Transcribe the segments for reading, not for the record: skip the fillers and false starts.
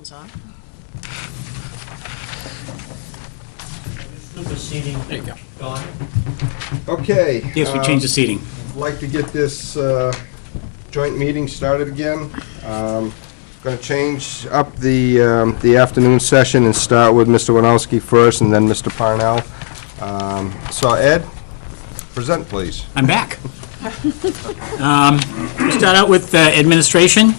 headphones on. The seating. There you go. Gone. Okay. Yes, we changed the seating. I'd like to get this joint meeting started again. Going to change up the afternoon session and start with Mr. Winowski first and then Mr. Parnell. So Ed, present please. I'm back. We'll start out with administration.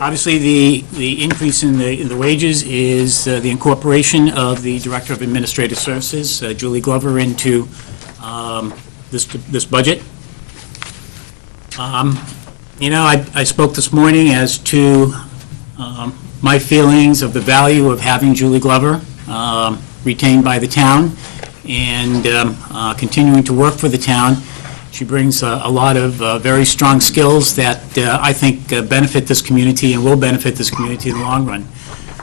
Obviously, the increase in the wages is the incorporation of the Director of Administrative Services, Julie Glover, into this budget. You know, I spoke this morning as to my feelings of the value of having Julie Glover retained by the town and continuing to work for the town. She brings a lot of very strong skills that I think benefit this community and will benefit this community in the long run.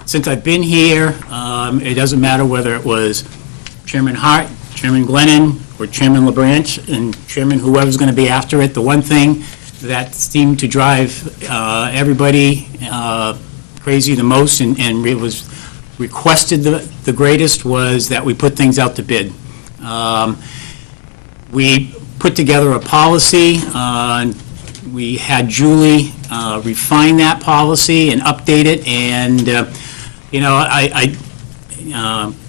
Since I've been here, it doesn't matter whether it was Chairman Hart, Chairman Glennon, or Chairman LaBranch, and Chairman whoever's going to be after it. The one thing that seemed to drive everybody crazy the most and it was requested the greatest was that we put things out to bid. We put together a policy. We had Julie refine that policy and update it, and you know, I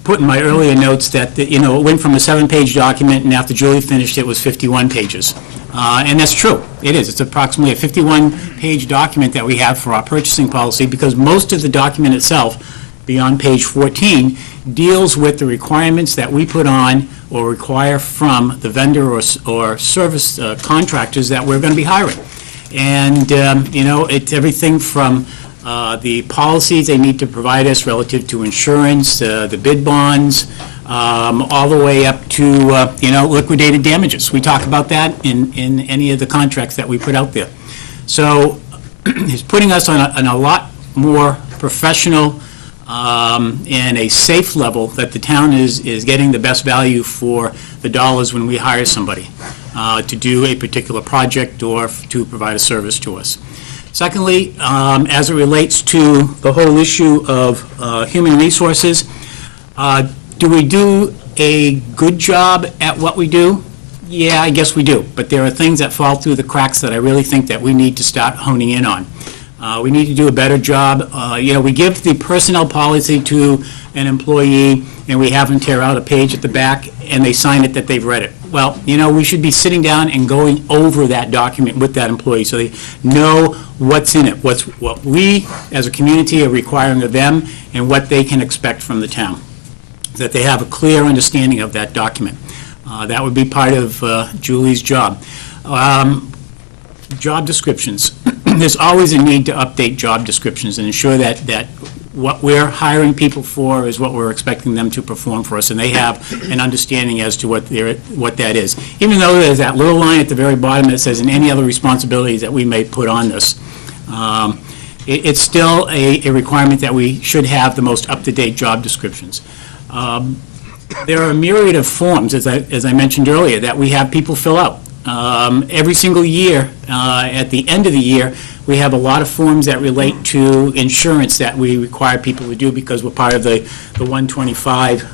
put in my earlier notes that you know, it went from a 7-page document, and after Julie finished it was 51 pages. And that's true. It is. It's approximately a 51-page document that we have for our purchasing policy, because most of the document itself, beyond page 14, deals with the requirements that we put on or require from the vendor or service contractors that we're going to be hiring. And, you know, it's everything from the policies they need to provide us relative to insurance, the bid bonds, all the way up to, you know, liquidated damages. We talk about that in any of the contracts that we put out there. So it's putting us on a lot more professional and a safe level that the town is getting the best value for the dollars when we hire somebody to do a particular project or to provide a service to us. Secondly, as it relates to the whole issue of human resources, do we do a good job at what we do? Yeah, I guess we do. But there are things that fall through the cracks that I really think that we need to start honing in on. We need to do a better job. You know, we give the personnel policy to an employee and we have them tear out a page at the back and they sign it that they've read it. Well, you know, we should be sitting down and going over that document with that employee so they know what's in it, what we as a community are requiring of them and what they can expect from the town, that they have a clear understanding of that document. That would be part of Julie's job. Job descriptions. There's always a need to update job descriptions and ensure that what we're hiring people for is what we're expecting them to perform for us, and they have an understanding as to what that is. Even though there's that little line at the very bottom that says, "and any other responsibilities that we may put on this," it's still a requirement that we should have the most up-to-date job descriptions. There are a myriad of forms, as I mentioned earlier, that we have people fill out. Every single year, at the end of the year, we have a lot of forms that relate to insurance that we require people to do because we're part of the 125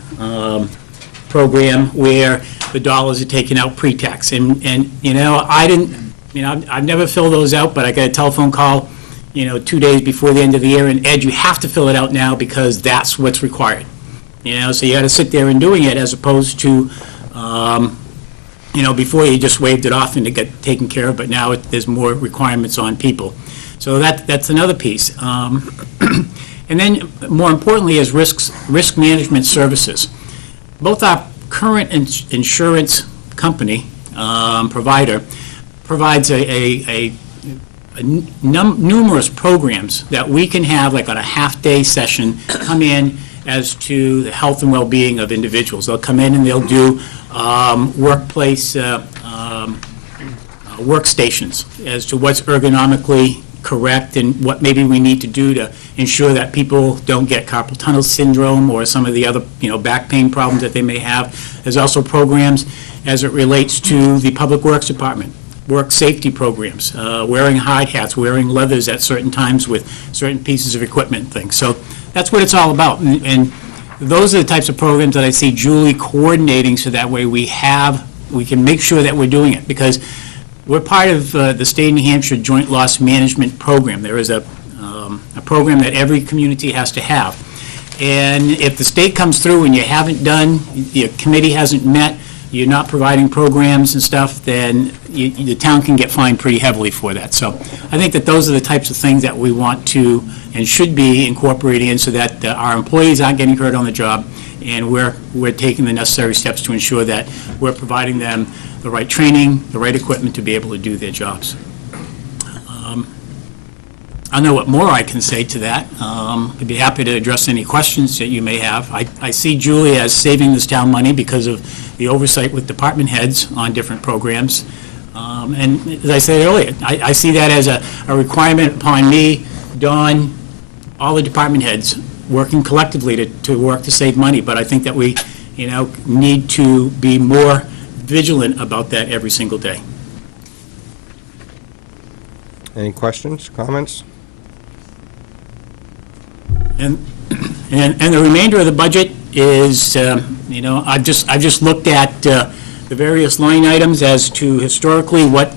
program where the dollars are taken out pre-tax. And you know, I've never filled those out, but I got a telephone call, you know, 2 days before the end of the year, and Ed, you have to fill it out now because that's what's required. You know, so you got to sit there and doing it as opposed to you know, before you just waved it off and it got taken care of, but now there's more requirements on people. So that's another piece. And then, more importantly, is risk management services. Both our current insurance company provider provides numerous programs that we can have, like on a half-day session, come in as to the health and well-being of individuals. They'll come in and they'll do workplace workstations as to what's ergonomically correct and what maybe we need to do to ensure that people don't get carpal tunnel syndrome or some of the other, you know, back pain problems that they may have. There's also programs as it relates to the Public Works Department. work safety programs, wearing hard hats, wearing leathers at certain times with certain pieces of equipment and things. So that's what it's all about. And those are the types of programs that I see Julie coordinating, so that way we can make sure that we're doing it. Because we're part of the State of New Hampshire Joint Loss Management Program. There is a program that every community has to have. And if the state comes through and you haven't done, your committee hasn't met, you're not providing programs and stuff, then the town can get fined pretty heavily for that. So I think that those are the types of things that we want to and should be incorporating in, so that our employees aren't getting hurt on the job, and we're taking the necessary steps to ensure that we're providing them the right training, the right equipment to be able to do their jobs. I don't know what more I can say to that. I'd be happy to address any questions that you may have. I see Julie as saving this town money because of the oversight with department heads on different programs. And as I said earlier, I see that as a requirement upon me, Dawn, all the department heads working collectively to work to save money. But I think that we, need to be more vigilant about that every single day. Any questions, comments? And the remainder of the budget is, I've just looked at the various line items as to historically what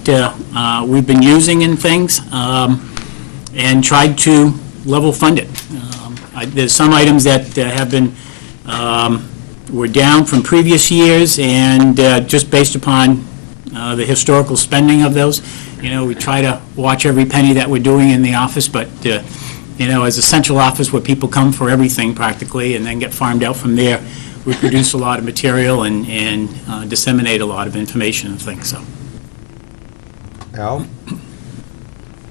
we've been using in things, and tried to level fund it. There's some items that have been, were down from previous years, and just based upon the historical spending of those, we try to watch every penny that we're doing in the office, but as a central office where people come for everything practically and then get farmed out from there, we produce a lot of material and disseminate a lot of information and things, so. Al?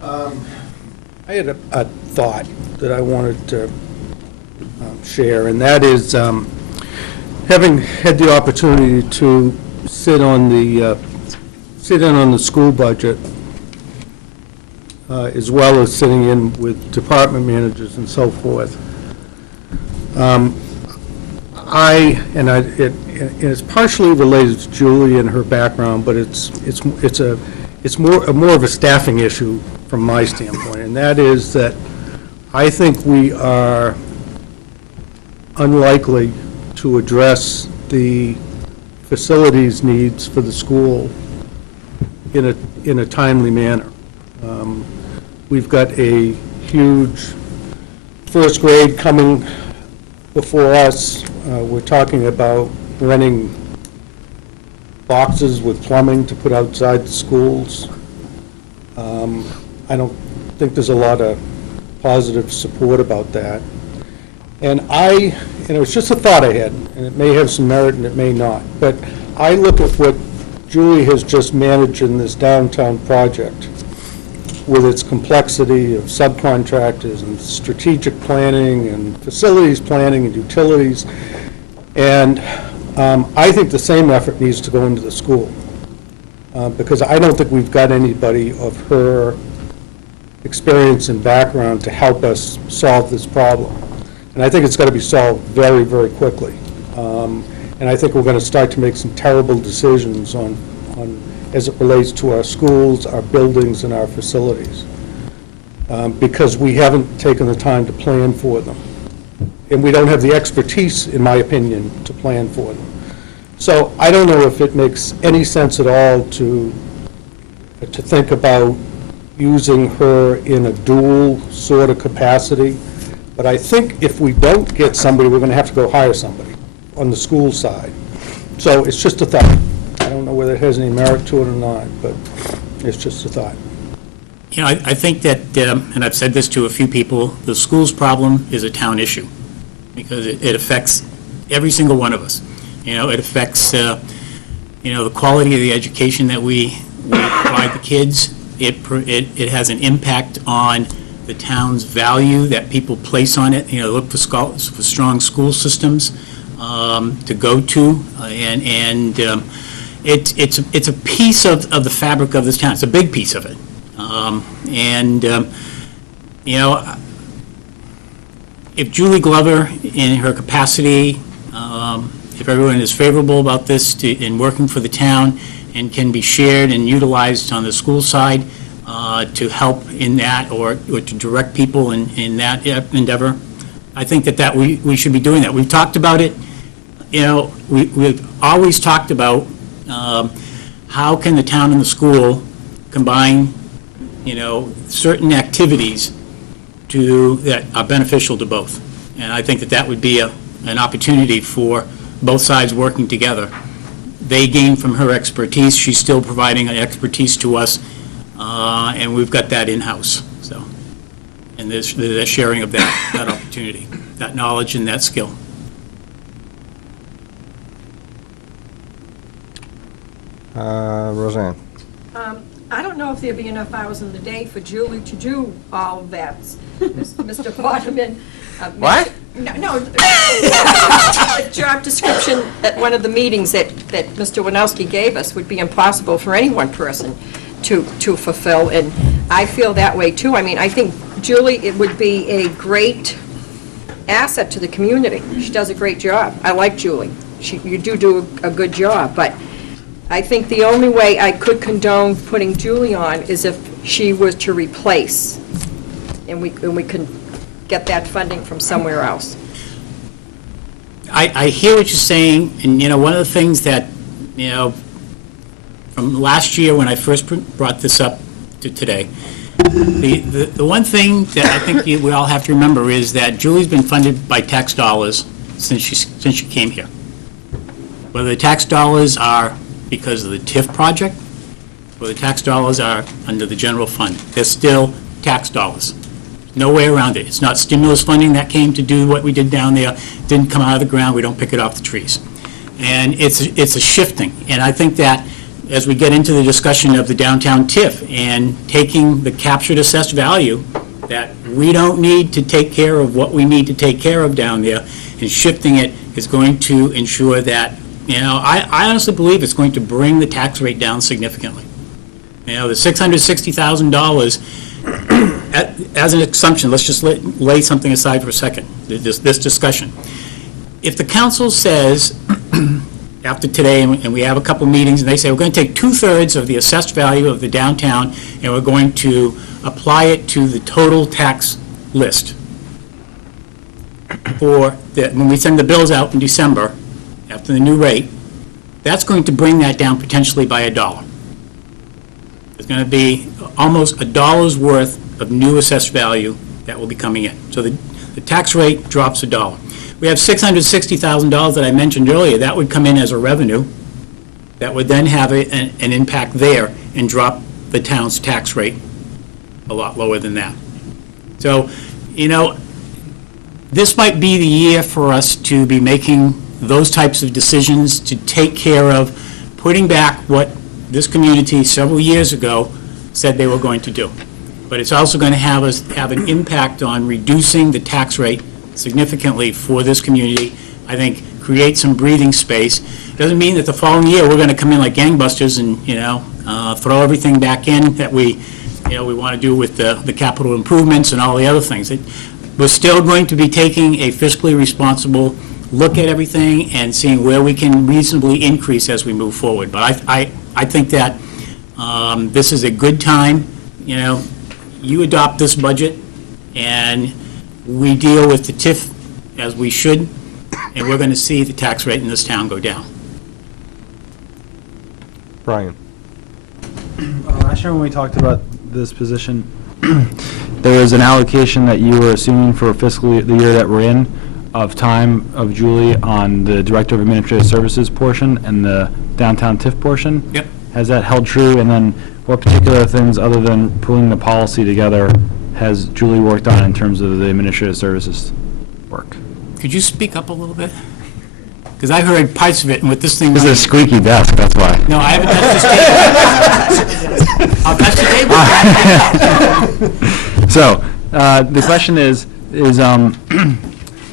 I had a thought that I wanted to share, and that is, having had the opportunity to sit in on the school budget, as well as sitting in with department managers and so forth. It's partially related to Julie and her background, but it's more of a staffing issue from my standpoint, and that is that I think we are unlikely to address the facilities needs for the school in a timely manner. We've got a huge first grade coming before us. We're talking about renting boxes with plumbing to put outside the schools. I don't think there's a lot of positive support about that. And it was just a thought I had, and it may have some merit and it may not, but I look at what Julie has just managed in this downtown project with its complexity of subcontractors and strategic planning and facilities planning and utilities. And I think the same effort needs to go into the school, because I don't think we've got anybody of her experience and background to help us solve this problem. And I think it's got to be solved very, very quickly. And I think we're going to start to make some terrible decisions on as it relates to our schools, our buildings, and our facilities, because we haven't taken the time to plan for them. And we don't have the expertise, in my opinion, to plan for them. So I don't know if it makes any sense at all to think about using her in a dual sort of capacity. But I think if we don't get somebody, we're going to have to go hire somebody on the school side. So it's just a thought. I don't know whether it has any merit to it or not, but it's just a thought. I think that, and I've said this to a few people, the schools problem is a town issue, because it affects every single one of us. It affects, the quality of the education that we provide the kids. It has an impact on the town's value that people place on it. Look for strong school systems to go to, and it's a piece of the fabric of this town. It's a big piece of it, if Julie Glover, in her capacity, if everyone is favorable about this in working for the town, and can be shared and utilized on the school side to help in that, or to direct people in that endeavor, I think that we should be doing that. We've talked about it, we've always talked about how can the town and the school combine, certain activities that are beneficial to both. And I think that would be an opportunity for both sides working together. They gain from her expertise, she's still providing an expertise to us, and we've got that in-house, so. And there's the sharing of that opportunity, that knowledge and that skill. Roseanne? I don't know if there'd be enough hours in the day for Julie to do all of that, Mr. Waterman. What? No, the job description at one of the meetings that Mr. Winowski gave us would be impossible for any one person to fulfill, and I feel that way too. I mean, I think Julie, it would be a great asset to the community. She does a great job. I like Julie. You do a good job, but I think the only way I could condone putting Julie on is if she was to replace, and we can get that funding from somewhere else. I hear what you're saying, and, one of the things that, from last year when I first brought this up to today, the one thing that I think we all have to remember is that Julie's been funded by tax dollars since she came here. Whether the tax dollars are because of the TIF project, or the tax dollars are under the general fund, they're still tax dollars. No way around it. It's not stimulus funding that came to do what we did down there. Didn't come out of the ground. We don't pick it off the trees. And it's a shifting. And I think that as we get into the discussion of the downtown TIF and taking the captured assessed value that we don't need to take care of what we need to take care of down there, and shifting it is going to ensure that, I honestly believe it's going to bring the tax rate down significantly. The $660,000, as an assumption, let's just lay something aside for a second, this discussion. If the council says, after today, and we have a couple meetings, and they say, we're going to take 2/3 of the assessed value of the downtown, and we're going to apply it to the total tax list when we send the bills out in December, after the new rate, that's going to bring that down potentially by $1. There's going to be almost $1's worth of new assessed value that will be coming in. So the tax rate drops $1. We have $660,000 that I mentioned earlier. That would come in as a revenue. That would then have an impact there and drop the town's tax rate a lot lower than that. So, this might be the year for us to be making those types of decisions to take care of putting back what this community several years ago said they were going to do. But it's also going to have an impact on reducing the tax rate significantly for this community. I think create some breathing space. Doesn't mean that the following year we're going to come in like gangbusters and throw everything back in that we want to do with the capital improvements and all the other things. We're still going to be taking a fiscally responsible look at everything and seeing where we can reasonably increase as we move forward. But I think that this is a good time. You adopt this budget, and we deal with the TIF as we should, and we're going to see the tax rate in this town go down. Brian? Last year when we talked about this position, there was an allocation that you were assuming for fiscal the year that we're in of time of Julie on the Director of Administrative Services portion and the downtown TIF portion. Yep. Has that held true? And then what particular things, other than pulling the policy together, has Julie worked on in terms of the administrative services work? Could you speak up a little bit? Because I heard parts of it, and with this thing... This is a squeaky desk, that's why. No, I haven't touched this table. I'll touch the table. So, the question is,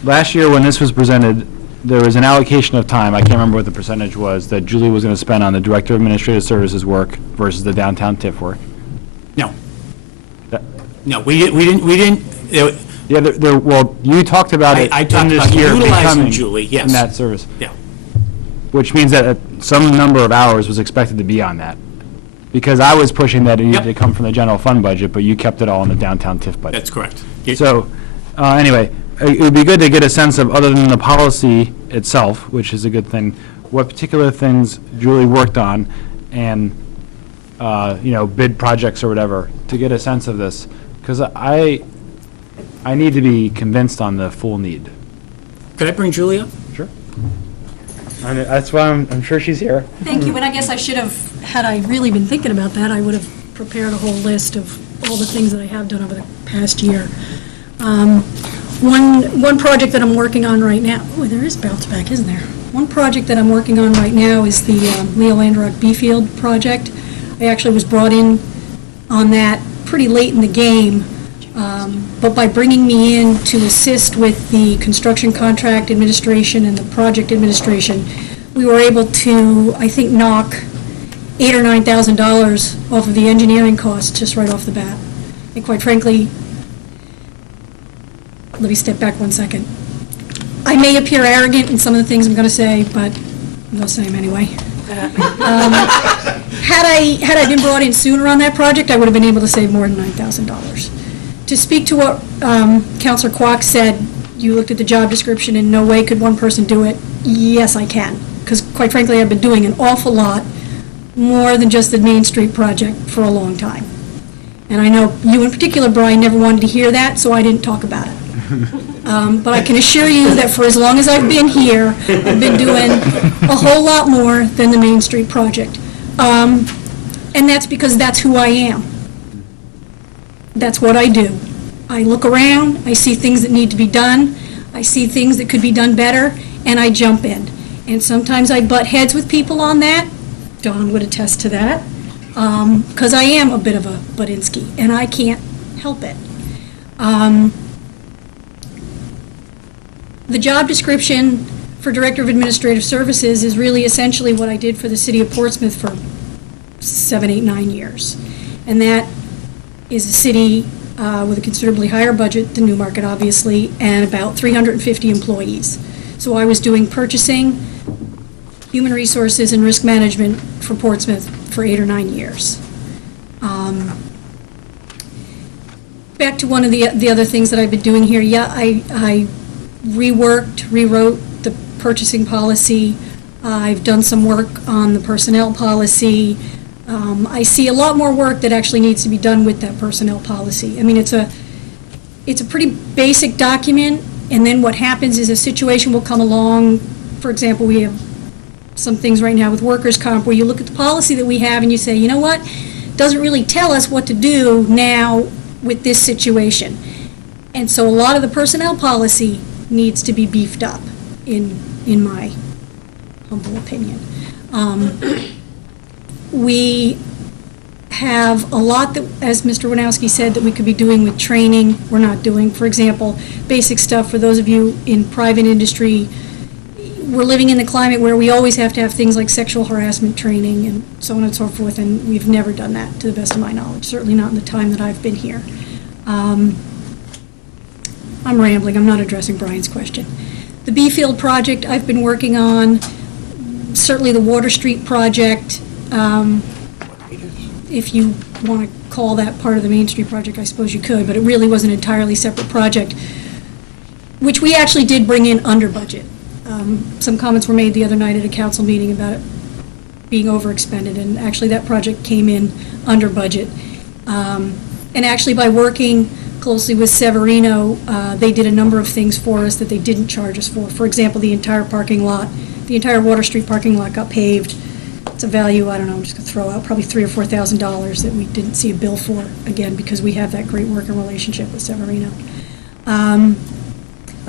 last year when this was presented, there was an allocation of time, I can't remember what the percentage was, that Julie was going to spend on the Director of Administrative Services work versus the downtown TIF work. No. That- No, we didn't, Yeah, well, you talked about it I in talked this about year utilizing becoming Julie, yes. in that service, yeah. which means that some number of hours was expected to be on that. Because I was pushing that it needed to Yep. come from the general fund budget, but you kept it all in the downtown TIF budget. That's correct. So, anyway, it would be good to get a sense of, other than the policy itself, which is a good thing, what particular things Julie worked on and, bid projects or whatever, to get a sense of this. Because I need to be convinced on the full need. Could I bring Julie up? Sure. That's why I'm sure she's here. Thank you, and I guess I should have, had I really been thinking about that, I would have prepared a whole list of all the things that I have done over the past year. One project that I'm working on right now, there is bounce back, isn't there? One project that I'm working on right now is the Leo Landrock B-Field project. I actually was brought in on that pretty late in the game, but by bringing me in to assist with the construction contract administration and the project administration, we were able to, I think, knock $8,000 or $9,000 off of the engineering costs just right off the bat. And quite frankly, let me step back 1 second. I may appear arrogant in some of the things I'm going to say, but I'm going to say them anyway. Had I been brought in sooner on that project, I would have been able to save more than $9,000. To speak to what Councilor Kwok said, you looked at the job description and no way could one person do it. Yes, I can, because quite frankly, I've been doing an awful lot more than just the Main Street project for a long time. And I know you in particular, Brian, never wanted to hear that, so I didn't talk about it. But I can assure you that for as long as I've been here, I've been doing a whole lot more than the Main Street project. And that's because that's who I am. That's what I do. I look around, I see things that need to be done, I see things that could be done better, and I jump in. And sometimes I butt heads with people on that. Don would attest to that. Because I am a bit of a Budinsky, and I can't help it. The job description for Director of Administrative Services is really essentially what I did for the City of Portsmouth for 7, 8, 9 years. And that is a city with a considerably higher budget than Newmarket, obviously, and about 350 employees. So I was doing purchasing, human resources, and risk management for Portsmouth for 8 or 9 years. Back to one of the other things that I've been doing here, yeah, I rewrote the purchasing policy. I've done some work on the personnel policy. I see a lot more work that actually needs to be done with that personnel policy. I mean, it's a pretty basic document, and then what happens is a situation will come along. For example, we have some things right now with workers' comp where you look at the policy that we have and you say, you know what, doesn't really tell us what to do now with this situation. And so a lot of the personnel policy needs to be beefed up, in my humble opinion. We have a lot that, as Mr. Winowski said, that we could be doing with training, we're not doing. For example, basic stuff for those of you in private industry. We're living in the climate where we always have to have things like sexual harassment training and so on and so forth, and we've never done that, to the best of my knowledge, certainly not in the time that I've been here. I'm rambling, I'm not addressing Brian's question. The B-Field project I've been working on, certainly the Water Street project, if you want to call that part of the Main Street project, I suppose you could, but it really was an entirely separate project, which we actually did bring in under budget. Some comments were made the other night at a council meeting about it being overexpended, and actually that project came in under budget. And actually by working closely with Severino, they did a number of things for us that they didn't charge us for. For example, the entire parking lot, the entire Water Street parking lot got paved. It's a value, I don't know, I'm just going to throw out probably $3,000 or $4,000 that we didn't see a bill for, again, because we have that great working relationship with Severino.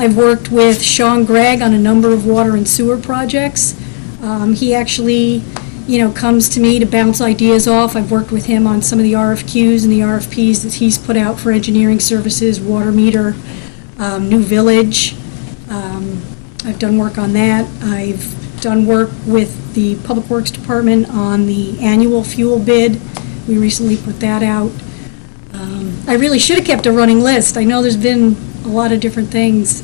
I've worked with Sean Gregg on a number of water and sewer projects. He actually, comes to me to bounce ideas off. I've worked with him on some of the RFQs and the RFPs that he's put out for engineering services, water meter, New Village. I've done work on that. I've done work with the Public Works Department on the annual fuel bid. We recently put that out. I really should have kept a running list. I know there's been a lot of different things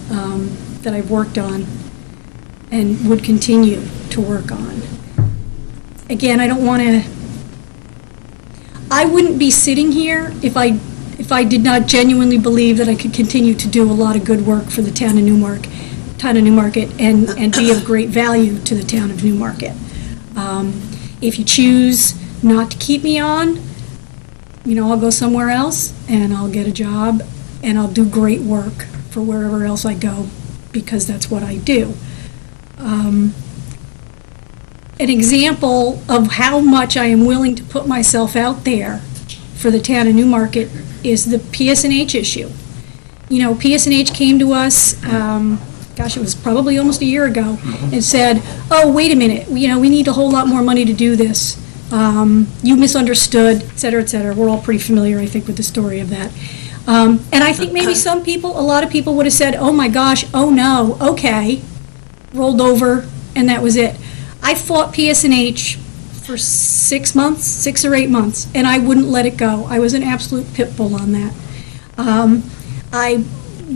that I've worked on and would continue to work on. again, I don't want to, I wouldn't be sitting here if I did not genuinely believe that I could continue to do a lot of good work for the town of Newmarket, and be of great value to the town of Newmarket. If you choose not to keep me on, I'll go somewhere else, and I'll get a job, and I'll do great work for wherever else I go, because that's what I do. An example of how much I am willing to put myself out there for the town of Newmarket is the PSNH issue. PSNH came to us, it was probably almost a year ago, and said, oh, wait a minute, we need a whole lot more money to do this. You misunderstood, et cetera, et cetera. We're all pretty familiar, I think, with the story of that. And I think maybe a lot of people would have said, oh my gosh, oh no, okay, rolled over, and that was it. I fought PSNH for 6 months, 6 or 8 months, and I wouldn't let it go. I was an absolute pit bull on that. I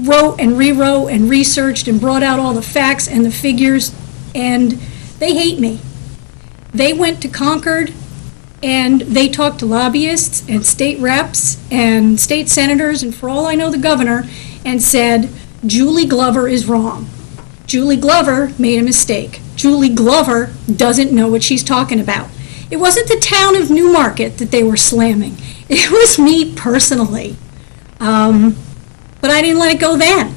wrote and rewrote and researched and brought out all the facts and the figures, and they hate me. They went to Concord, and they talked to lobbyists and state reps and state senators, and for all I know, the governor, and said, Julie Glover is wrong. Julie Glover made a mistake. Julie Glover doesn't know what she's talking about. It wasn't the town of Newmarket that they were slamming. It was me personally. But I didn't let it go then,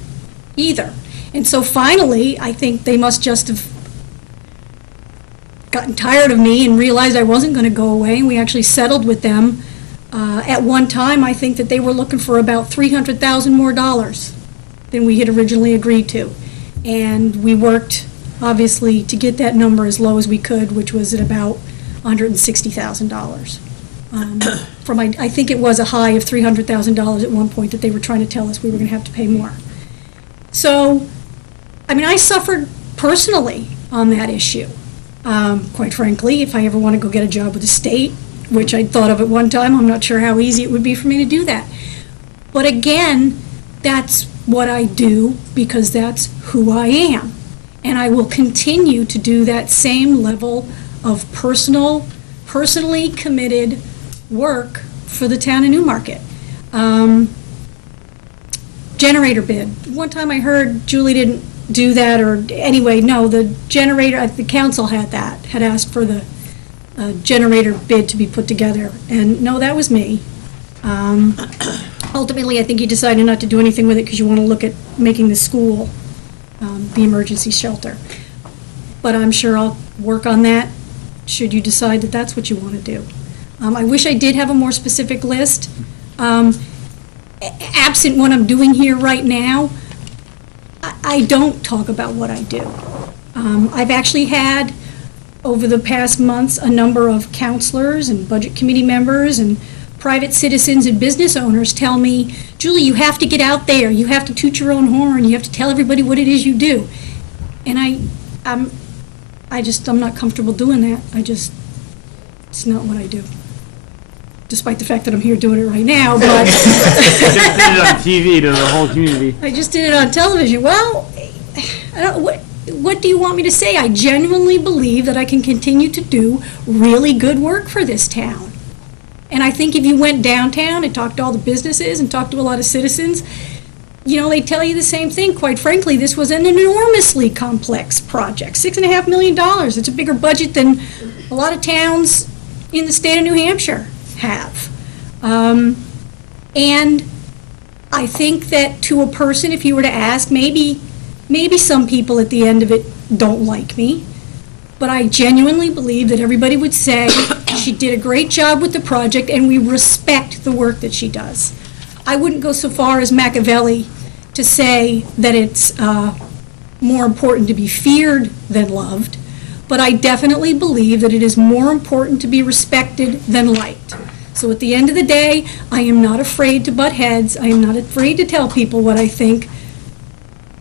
either. And so finally, I think they must just have gotten tired of me and realized I wasn't going to go away, and we actually settled with them. At one time, I think that they were looking for about $300,000 more than we had originally agreed to. And we worked, obviously, to get that number as low as we could, which was at about $160,000. I think it was a high of $300,000 at one point that they were trying to tell us we were going to have to pay more. So, I suffered personally on that issue. Quite frankly, if I ever want to go get a job with the state, which I thought of at one time, I'm not sure how easy it would be for me to do that. But again, that's what I do because that's who I am. And I will continue to do that same level of personally committed work for the town of Newmarket. Generator bid. One time I heard Julie didn't do that, or anyway, no, the generator, the council had asked for the generator bid to be put together, and no, that was me. Ultimately, I think you decided not to do anything with it because you want to look at making the school the emergency shelter. But I'm sure I'll work on that should you decide that that's what you want to do. I wish I did have a more specific list. Absent what I'm doing here right now, I don't talk about what I do. I've actually had, over the past months, a number of counselors and budget committee members and private citizens and business owners tell me, Julie, you have to get out there, you have to toot your own horn, you have to tell everybody what it is you do. And I'm not comfortable doing that. It's not what I do. Despite the fact that I'm here doing it right now, but. Just did it on TV to the whole community. I just did it on television. Well, what do you want me to say? I genuinely believe that I can continue to do really good work for this town. And I think if you went downtown and talked to all the businesses and talked to a lot of citizens, they tell you the same thing. Quite frankly, this was an enormously complex project. $6.5 million. It's a bigger budget than a lot of towns in the state of New Hampshire have. And I think that to a person, if you were to ask, maybe some people at the end of it don't like me, but I genuinely believe that everybody would say she did a great job with the project and we respect the work that she does. I wouldn't go so far as Machiavelli to say that it's more important to be feared than loved, but I definitely believe that it is more important to be respected than liked. So at the end of the day, I am not afraid to butt heads. I am not afraid to tell people what I think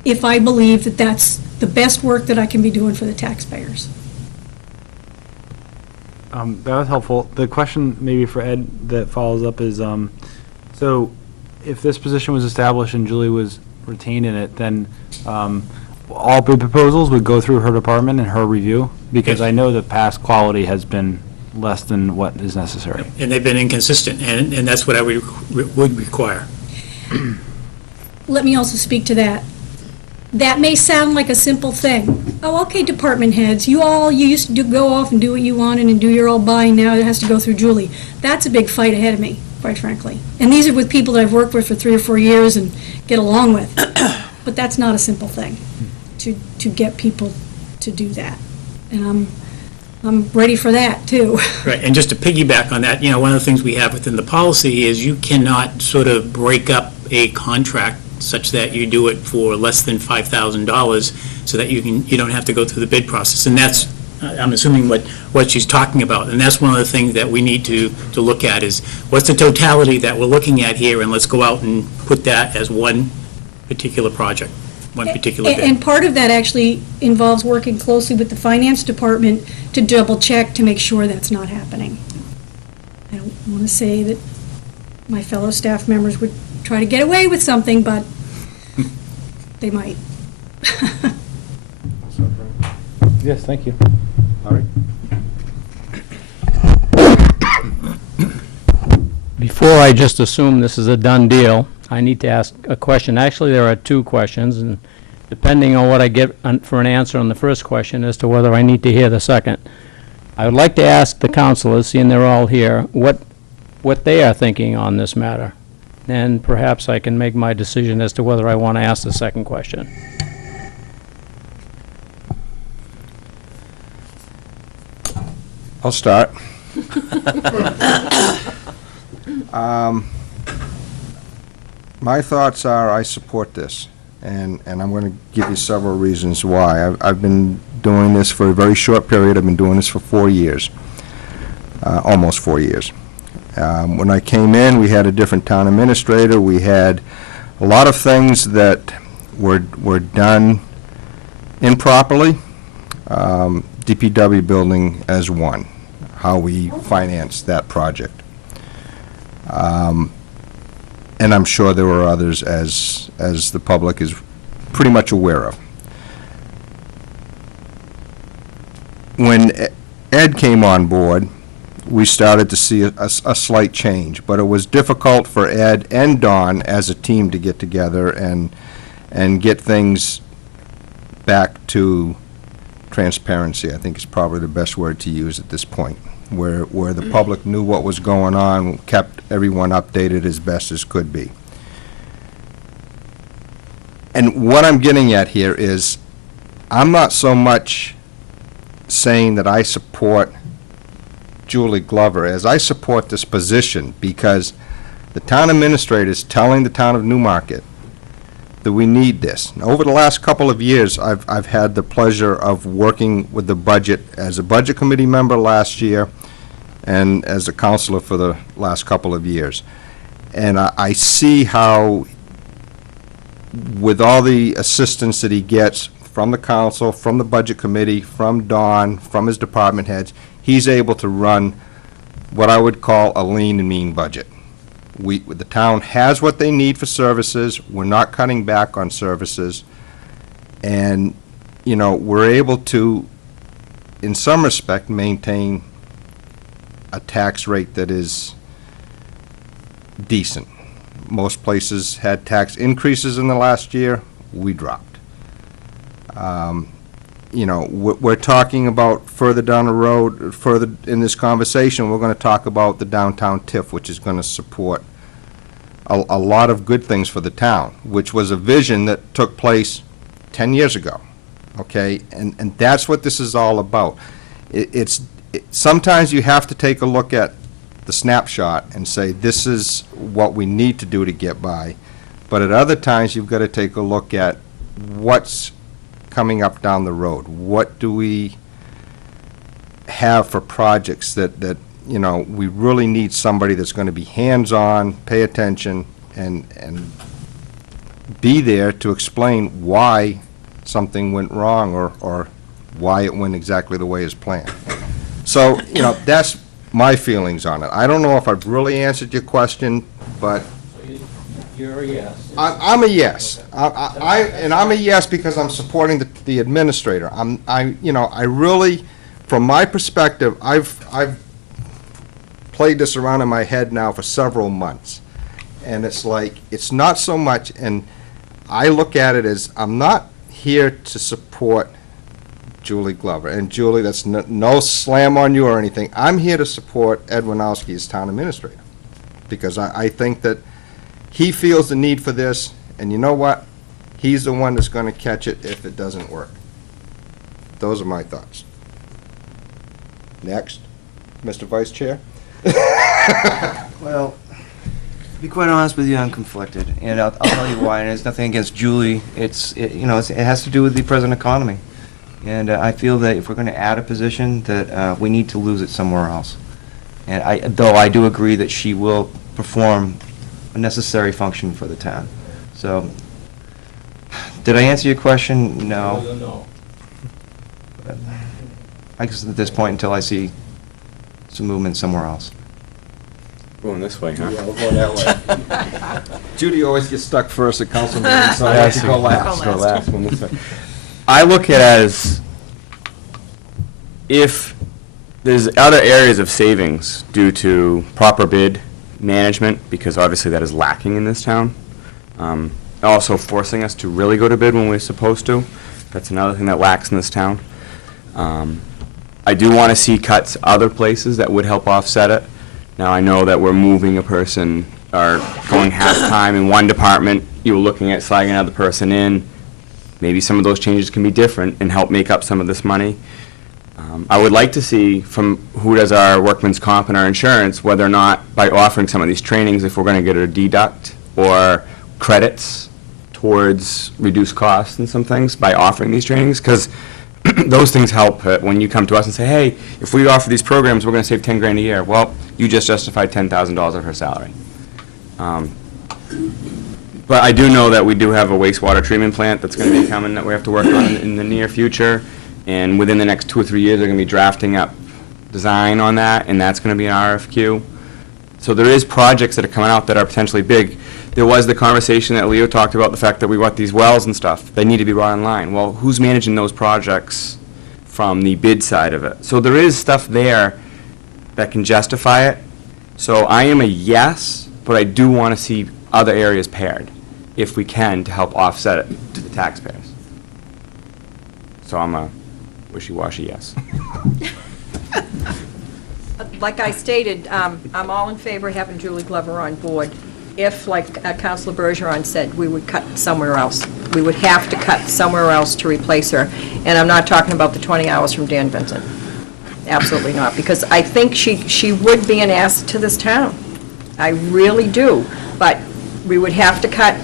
if I believe that that's the best work that I can be doing for the taxpayers. That was helpful. The question maybe for Ed that follows up is, so if this position was established and Julie was retained in it, then all bid proposals would go through her department and her review, because I know the past quality has been less than what is necessary. And they've been inconsistent, and that's what I would require. Let me also speak to that. That may sound like a simple thing. Oh, okay, department heads, you used to go off and do what you wanted and do your old buying, now it has to go through Julie. That's a big fight ahead of me, quite frankly. And these are with people that I've worked with for 3 or 4 years and get along with. But that's not a simple thing, to get people to do that. And I'm ready for that, too. Right, and just to piggyback on that, one of the things we have within the policy is you cannot sort of break up a contract such that you do it for less than $5,000 so that you don't have to go through the bid process. And that's, I'm assuming what she's talking about. And that's one of the things that we need to look at is what's the totality that we're looking at here, and let's go out and put that as one particular project, one particular bid. And part of that actually involves working closely with the finance department to double check to make sure that's not happening. I don't want to say that my fellow staff members would try to get away with something, but they might. Yes, thank you. All right. Before I just assume this is a done deal, I need to ask a question. Actually, there are 2 questions, and depending on what I get for an answer on the first question as to whether I need to hear the second, I would like to ask the councilors, seeing they're all here, what they are thinking on this matter. And perhaps I can make my decision as to whether I want to ask the second question. I'll start. My thoughts are I support this, and I'm going to give you several reasons why. I've been doing this for a very short period. I've been doing this for 4 years, almost 4 years. When I came in, we had a different town administrator. We had a lot of things that were done improperly. DPW building as one, how we financed that project. And I'm sure there were others as the public is pretty much aware of. When Ed came on board, we started to see a slight change, but it was difficult for Ed and Don as a team to get together and get things back to transparency, I think is probably the best word to use at this point, where the public knew what was going on, kept everyone updated as best as could be. And what I'm getting at here is, I'm not so much saying that I support Julie Glover as I support this position, because the town administrator is telling the town of Newmarket that we need this. And over the last couple of years, I've had the pleasure of working with the budget as a budget committee member last year and as a counselor for the last couple of years. And I see how, with all the assistance that he gets from the council, from the budget committee, from Don, from his department heads, he's able to run what I would call a lean and mean budget. The town has what they need for services. We're not cutting back on services. And, we're able to, in some respect, maintain a tax rate that is decent. Most places had tax increases in the last year. We dropped. We're talking about further down the road, further in this conversation, we're going to talk about the downtown TIF, which is going to support a lot of good things for the town, which was a vision that took place 10 years ago, okay? And that's what this is all about. Sometimes you have to take a look at the snapshot and say, this is what we need to do to get by. But at other times, you've got to take a look at what's coming up down the road. What do we have for projects that we really need somebody that's going to be hands-on, pay attention, and be there to explain why something went wrong or why it went exactly the way as planned. So, that's my feelings on it. I don't know if I've really answered your question, but You're a yes. I'm a yes. And I'm a yes because I'm supporting the administrator. I really, from my perspective, I've played this around in my head now for several months. And it's like, it's not so much, and I look at it as, I'm not here to support Julie Glover. And Julie, that's no slam on you or anything. I'm here to support Ed Winowski as town administrator. Because I think that he feels the need for this, and you know what? He's the one that's gonna catch it if it doesn't work. Those are my thoughts. Next, Mr. Vice Chair? Well, to be quite honest with you, I'm conflicted, and I'll tell you why. And it's nothing against Julie. It has to do with the present economy, and I feel that if we're going to add a position, that we need to lose it somewhere else. And though I do agree that she will perform a necessary function for the town. So, did I answer your question? No. No. I guess at this point, until I see some movement somewhere else. Going this way, huh? Yeah, we're going that way. Judy always gets stuck first at council meetings, so I have to go last. Go last one this way. I look at it as if there's other areas of savings due to proper bid management, because obviously that is lacking in this town. Also forcing us to really go to bid when we're supposed to. That's another thing that lacks in this town. I do want to see cuts other places that would help offset it. Now, I know that we're moving a person, or going half-time in one department, you're looking at sliding another person in. Maybe some of those changes can be different and help make up some of this money. I would like to see from who does our workman's comp and our insurance, whether or not by offering some of these trainings, if we're going to get a deduct or credits towards reduced costs and some things by offering these trainings, because those things help when you come to us and say, hey, if we offer these programs, we're going to save 10 grand a year. Well, you just justified $10,000 of her salary. But I do know that we do have a wastewater treatment plant that's going to be coming that we have to work on in the near future. And within the next 2 or 3 years, they're going to be drafting up design on that, and that's going to be an RFQ. So there is projects that are coming out that are potentially big. There was the conversation that Leo talked about, the fact that we want these wells and stuff. They need to be brought online. Well, who's managing those projects from the bid side of it? So there is stuff there that can justify it. So I am a yes, but I do want to see other areas paired, if we can, to help offset it to the taxpayers. So I'm a wishy-washy yes. Like I stated, I'm all in favor of having Julie Glover on board. If, like Councilor Bergeron said, we would cut somewhere else. We would have to cut somewhere else to replace her. And I'm not talking about the 20 hours from Dan Vincent. Absolutely not, because I think she would be an asset to this town. I really do. But we would have to cut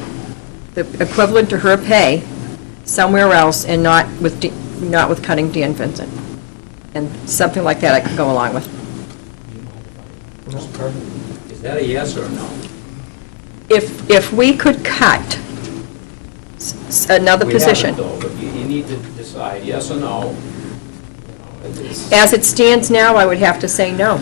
the equivalent to her pay somewhere else, and not with cutting Dan Vincent. And something like that I could go along with. Is that a yes or a no? If we could cut another position. We haven't, though, but you need to decide yes or no. As it stands now, I would have to say no.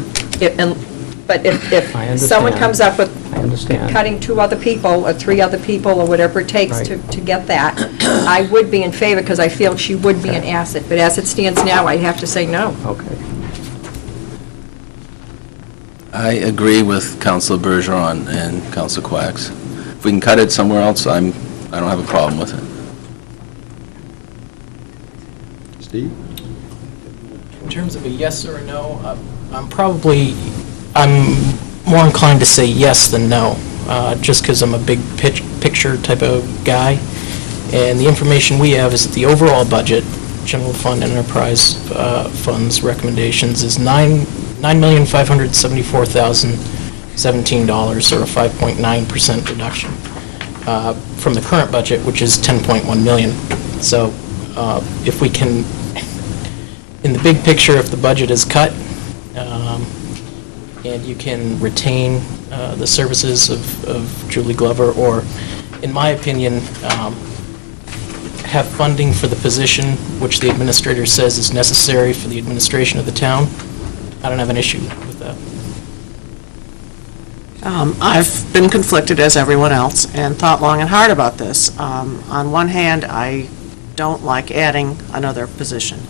But if I someone understand. comes up with I understand. cutting 2 other people, or 3 other people, or whatever it takes to get that, I would be in favor, because I feel she would be an asset. But as it stands now, I'd have to say no. Okay. I agree with Councilor Bergeron and Councilor Quax. If we can cut it somewhere else, I don't have a problem with it. Steve? In terms of a yes or a no, I'm more inclined to say yes than no, just because I'm a big picture type of guy. And the information we have is that the overall budget, general fund and enterprise funds recommendations, is $9,574,017, or a 5.9% reduction from the current budget, which is $10.1 million. So if we can, in the big picture, if the budget is cut, and you can retain the services of Julie Glover, or, in my opinion, have funding for the position which the administrator says is necessary for the administration of the town, I don't have an issue with that. I've been conflicted as everyone else and thought long and hard about this. On one hand, I don't like adding another position,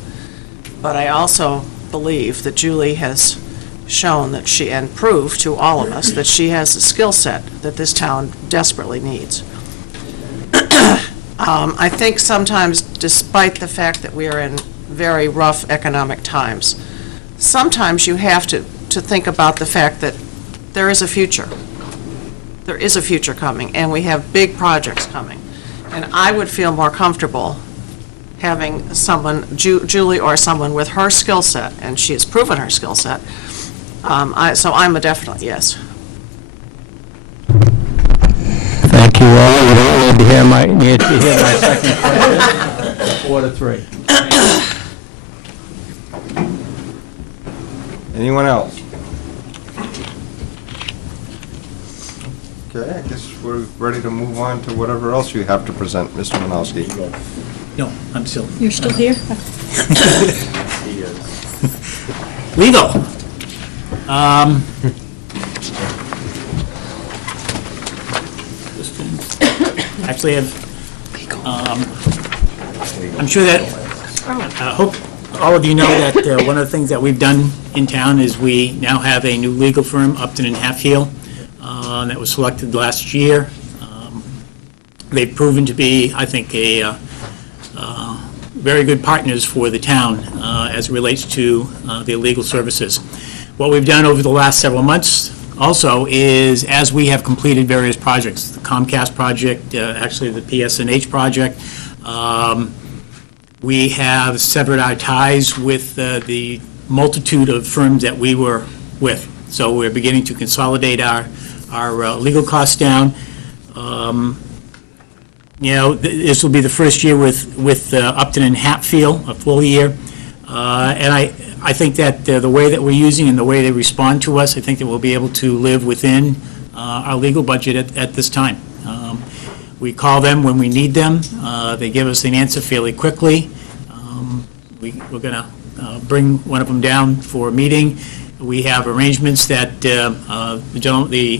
but I also believe that Julie has shown that she, and proved to all of us, that she has a skill set that this town desperately needs. I think sometimes, despite the fact that we are in very rough economic times, sometimes you have to think about the fact that there is a future. There is a future coming, and we have big projects coming. And I would feel more comfortable having someone, Julie or someone with her skill set, and she has proven her skill set. So I'm a definite yes. Thank you all. You don't need to hear my second question. 4-3. Anyone else? Okay, I guess we're ready to move on to whatever else you have to present, Mr. Manowski. No, I'm still. You're still here? Legal. Actually, I'm sure that, I hope all of you know that one of the things that we've done in town is we now have a new legal firm, Upton and Hatfield, that was selected last year. They've proven to be, I think, a very good partners for the town as it relates to their legal services. What we've done over the last several months also is, as we have completed various projects, the Comcast project, actually the PSNH project, we have severed our ties with the multitude of firms that we were with. So we're beginning to consolidate our legal costs down. This will be the first year with Upton and Hatfield, a full year. And I think that the way that we're using and the way they respond to us, I think that we'll be able to live within our legal budget at this time. We call them when we need them. They give us an answer fairly quickly. We're going to bring one of them down for a meeting. We have arrangements that the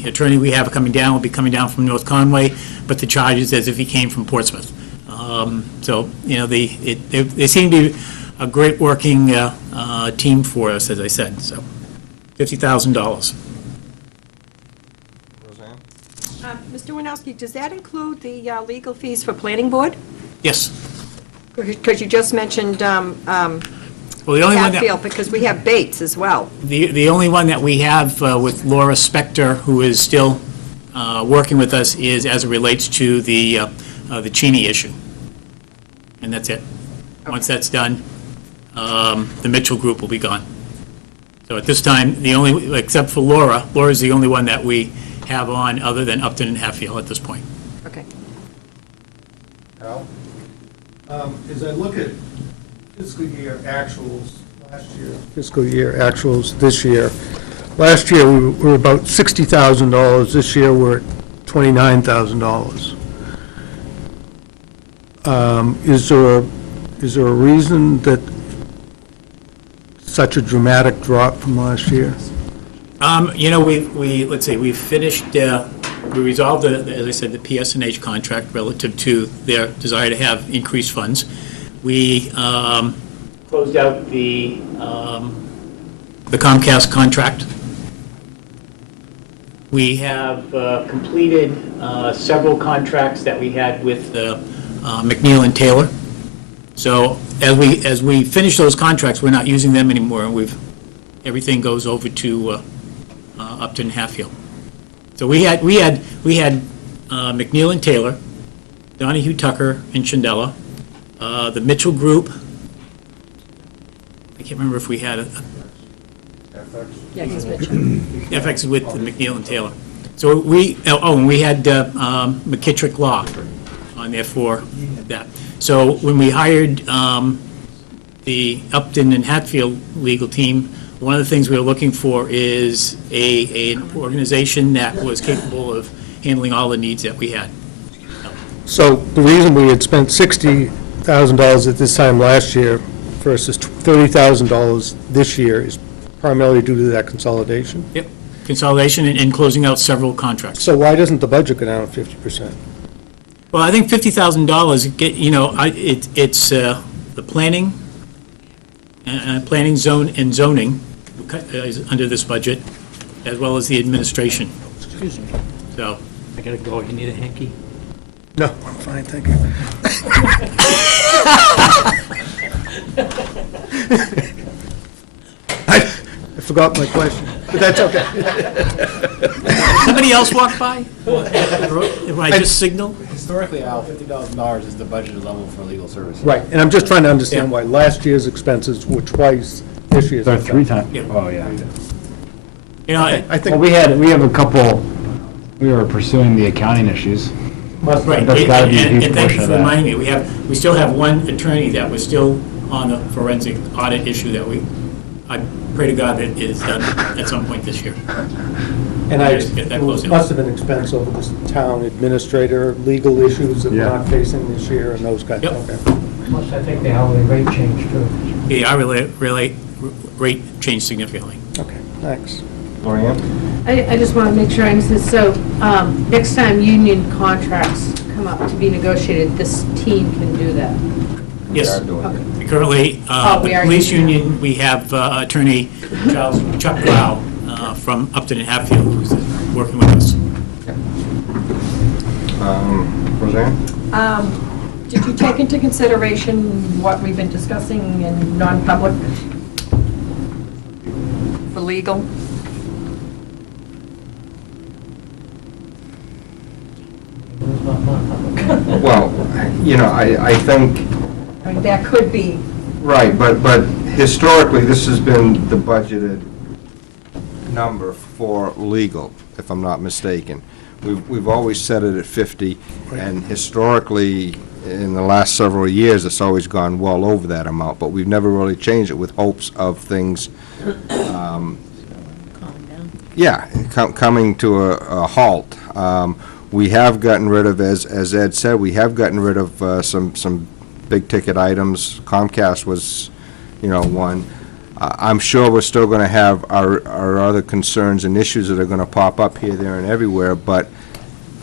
attorney we have coming down will be coming down from North Conway, but the charge is as if he came from Portsmouth. So, they seem to be a great working team for us, as I said, so $50,000. Roseanne? Mr. Winowski, does that include the legal fees for planning board? Yes. Because you just mentioned Well, the only one that, Hatfield, because we have Bates as well. the only one that we have with Laura Spector, who is still working with us, is as it relates to the Cheney issue. And that's it. Once that's done, the Mitchell Group will be gone. So at this time, the only, except for Laura's the only one that we have on other than Upton and Hatfield at this point. Okay. Al? As I look at fiscal year actuals last year, fiscal year actuals this year, last year we were about $60,000. This year we're at $29,000. Is there a reason that such a dramatic drop from last year? Let's see, we finished, we resolved, as I said, the PSNH contract relative to their desire to have increased funds. We closed out the Comcast contract. We have completed several contracts that we had with McNeil and Taylor. So as we finish those contracts, we're not using them anymore, and everything goes over to Upton Hatfield. So we had McNeil and Taylor, Donahue Tucker and Chandela, the Mitchell Group. I can't remember if we had Yeah, he's mentioned. FX with McNeil and Taylor. So and we had McKittrick Law on there for that. So when we hired the Upton and Hatfield legal team, one of the things we were looking for is an organization that was capable of handling all the needs that we had. So the reason we had spent $60,000 at this time last year versus $30,000 this year is primarily due to that consolidation? Yep. consolidation and closing out several contracts. So why doesn't the budget go down 50%? Well, I think $50,000, it's the planning, planning zone and zoning is under this budget, as well as the administration. Excuse me. So, I gotta go. You need a hanky? No, I'm fine, thank you. I forgot my question, but that's okay. somebody else walk by? If I just signal? Historically, Al, $50,000 is the budgeted level for legal services. Right, and I'm just trying to understand why last year's expenses were twice this year's. Sorry, 3 times? Yeah. Oh, yeah. You know, I Well, think, we have a couple, we were pursuing the accounting issues. right, That's gotta be a huge and thank you portion of for that. reminding me, we still have one attorney that was still on the forensic audit issue that I pray to God that it is done at some point this year. and I, Just get that close it out. must have been expense over this town administrator, legal issues that we're not facing this year and those kinds of Yep. things. Plus, I think the hourly rate changed too. Yeah, I really, rate changed significantly. Okay, thanks. Lorianne? I just want to make sure I understand. So, next time union contracts come up to be negotiated, this team can do that? Yes. Okay. Currently, Oh, the we are police using that. union, we have Attorney Chuck Blau from Upton and Hatfield, who's working with us. Roseanne? Did you take into consideration what we've been discussing in non-public for legal? Well, I think, I mean, that could be, right, but historically, this has been the budgeted number for legal, if I'm not mistaken. We've always set it at 50, and historically, in the last several years, it's always gone well over that amount, but we've never really changed it with hopes of things, coming to a halt. We have gotten rid of, as Ed said, we have gotten rid of some big-ticket items. Comcast was, one. I'm sure we're still going to have our other concerns and issues that are going to pop up here, there, and everywhere, but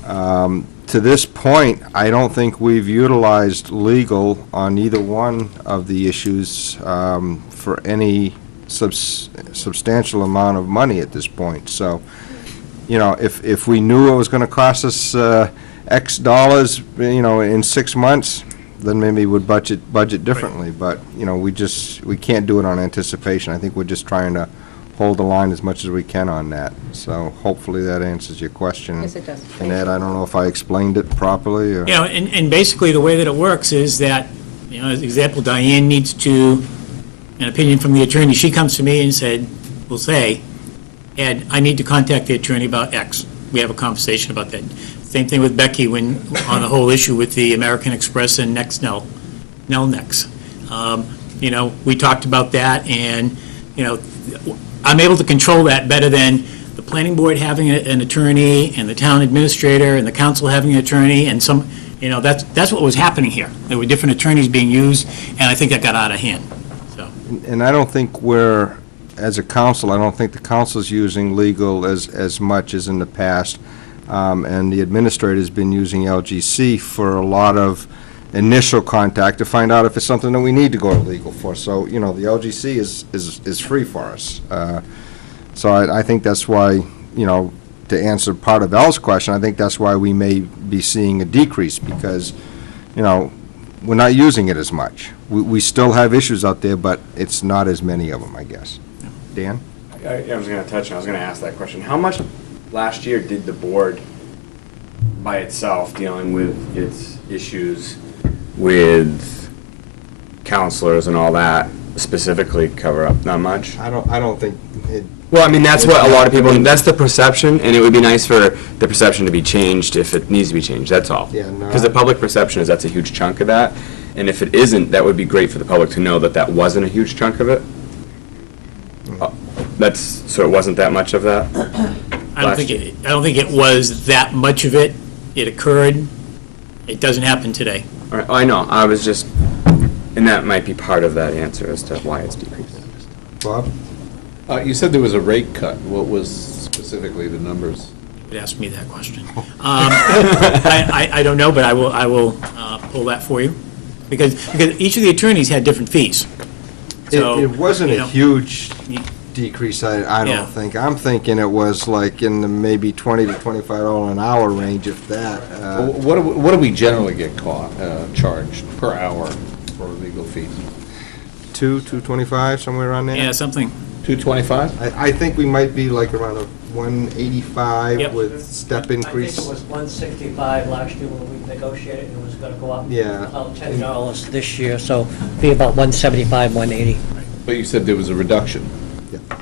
to this point, I don't think we've utilized legal on either one of the issues for any substantial amount of money at this point. So, if we knew it was going to cost us X dollars, in 6 months, then maybe we'd budget differently. But, we can't do it on anticipation. I think we're just trying to hold the line as much as we can on that. So hopefully that answers your question. Yes, it does. And Ed, I don't know if I explained it properly, or... And basically, the way that it works is that, as example, Diane needs an opinion from the attorney. She comes to me and will say, Ed, I need to contact the attorney about X. We have a conversation about that. Same thing with Becky on the whole issue with the American Express and Nelnex. We talked about that, and, I'm able to control that better than the planning board having an attorney, and the town administrator, and the council having an attorney, and that's what was happening here. There were different attorneys being used, and I think that got out of hand, so. And I don't think as a council, I don't think the council's using legal as much as in the past. And the administrator's been using LGC for a lot of initial contact to find out if it's something that we need to go to legal for. So, the LGC is free for us. So I think that's why, to answer part of Al's question, I think that's why we may be seeing a decrease, because, we're not using it as much. We still have issues out there, but it's not as many of them, I guess. Dan? I was going to ask that question. How much last year did the board by itself, dealing with its issues with counselors and all that, specifically cover up? Not much? I don't think it... Well, that's what a lot of people, that's the perception, and it would be nice for the perception to be changed if it needs to be changed, that's all. Yeah, no, Because the public perception is that's a huge chunk of that, and if it isn't, that would be great for the public to know that wasn't a huge chunk of it. So it wasn't that much of that? I don't think it was that much of it. It occurred. It doesn't happen today. All right, I know, I was just, and that might be part of that answer as to why it's decreased. Bob? You said there was a rate cut. What was specifically the numbers? Would ask me that question. I don't know, but I will pull that for you, because each of the attorneys had different fees. So, It wasn't you a know, huge decrease, I Yeah. don't think. I'm thinking it was like in the maybe $20 to $25 an hour range, if that. What do we generally get charged per hour for legal fees? $225, somewhere around there? Yeah, something. $225? I think we might be like around a 185 Yep. with step increase. I think it was 165 last year when we negotiated, and it was gonna go up Yeah. about $10 this year, so be about 175, 180. But you said there was a reduction.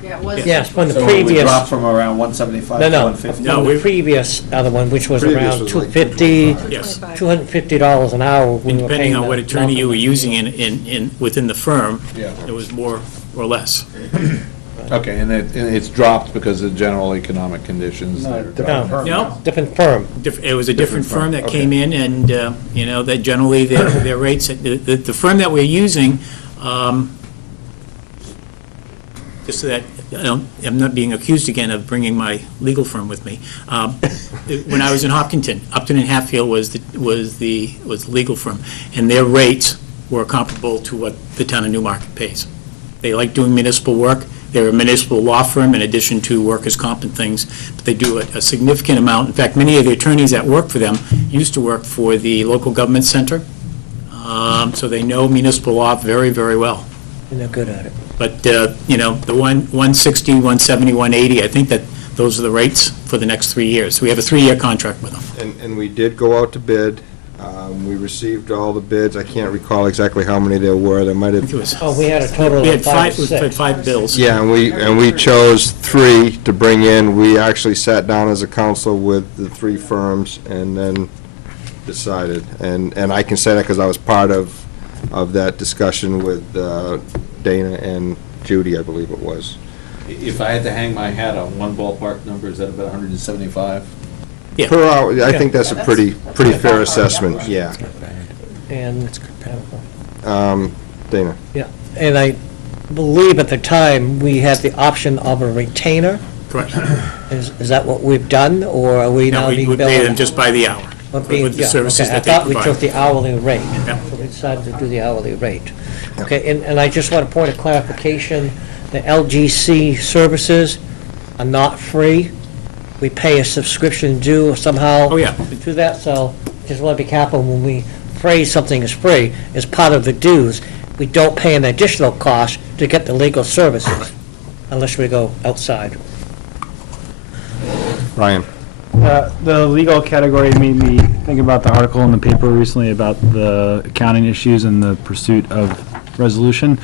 Yeah, it was. Yes, from the So we previous, dropped from around 175 to no, 150? No, from we- the previous other one, which was Previous around was like 250, Yes. $250 an hour. we And were depending paying on the what attorney you were monthly. using within the firm, Yeah. it was more or less. Okay, and it's dropped because of general economic conditions? that are driving it. No, Different firm. it was a different firm that came okay. in, and, that generally their rates, the firm that we're using, just so that, I'm not being accused again of bringing my legal firm with me. When I was in Hopkinton, Upton and Hatfield was the legal firm, and their rates were comparable to what the town of Newmarket pays. They like doing municipal work. They're a municipal law firm in addition to workers' comp and things, but they do a significant amount. In fact, many of the attorneys that work for them used to work for the local government center, so they know municipal law very, very well. And they're good at it. But, the 160, 170, 180, I think that those are the rates for the next 3 years. We have a 3-year contract with them. And we did go out to bid. We received all the bids. I can't recall exactly how many there were. There might I think it have, was, Oh, we had a total we had of 5 five, or we had 6. 5 bills. yeah, and we chose 3 to bring in. We actually sat down as a council with the 3 firms and then decided. And I can say that because I was part of that discussion with Dana and Judy, I believe it was. If I had to hang my hat on one ballpark number, is that about 175? Yeah. Per hour, I think that's a pretty fair assessment, yeah. And, Dana? yeah, and I believe at the time, we had the option of a retainer. Correct. Is that what we've done, or are we No, now we being would billed? pay them just by the hour We're being- with the yeah, services okay. that they I thought we provide. took the hourly rate. Yeah. So we decided to do the hourly rate. Okay, and I just want a point of clarification, the LGC services are not free. We pay a subscription due somehow. Oh, yeah. To that, so just want to be careful when we phrase something as free, as part of the dues. We don't pay an additional cost to get the legal services, unless we go outside. Ryan? The legal category made me think about the article in the paper recently about the accounting issues and the pursuit of resolution.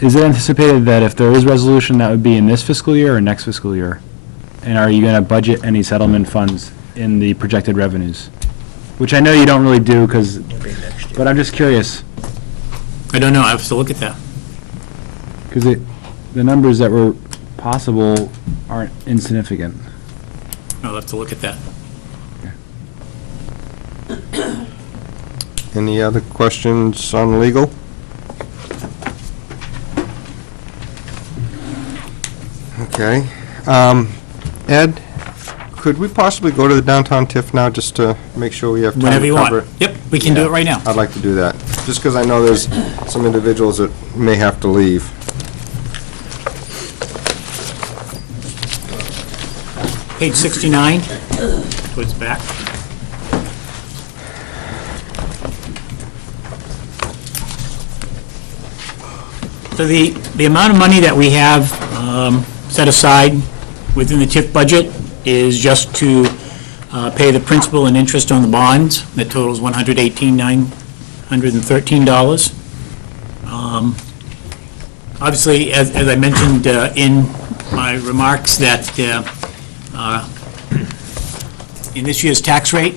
Is it anticipated that if there is resolution, that would be in this fiscal year or next fiscal year? And are you going to budget any settlement funds in the projected revenues? Which I know you don't really do, but I'm just curious, I don't know, I have to look at that. because the numbers that were possible aren't insignificant. I'll have to look at that. Any other questions on legal? Okay. Ed, could we possibly go to the downtown TIF now, just to make sure we have time to cover Whenever you want. it? Yep, we can do it right now. I'd like to do that, just because I know there's some individuals that may have to leave. Page 69, towards the back. So the amount of money that we have set aside within the TIF budget is just to pay the principal and interest on the bonds. That totals $118,913. Obviously, as I mentioned in my remarks, that in this year's tax rate,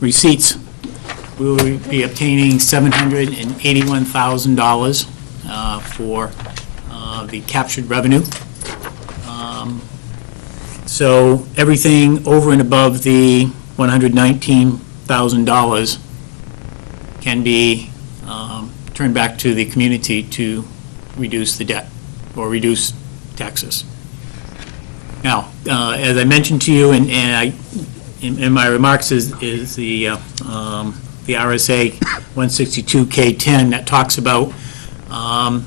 receipts, we will be obtaining $781,000 for the captured revenue. So everything over and above the $119,000 can be turned back to the community to reduce the debt, or reduce taxes. Now, as I mentioned to you, in my remarks is the RSA 162K10 that talks about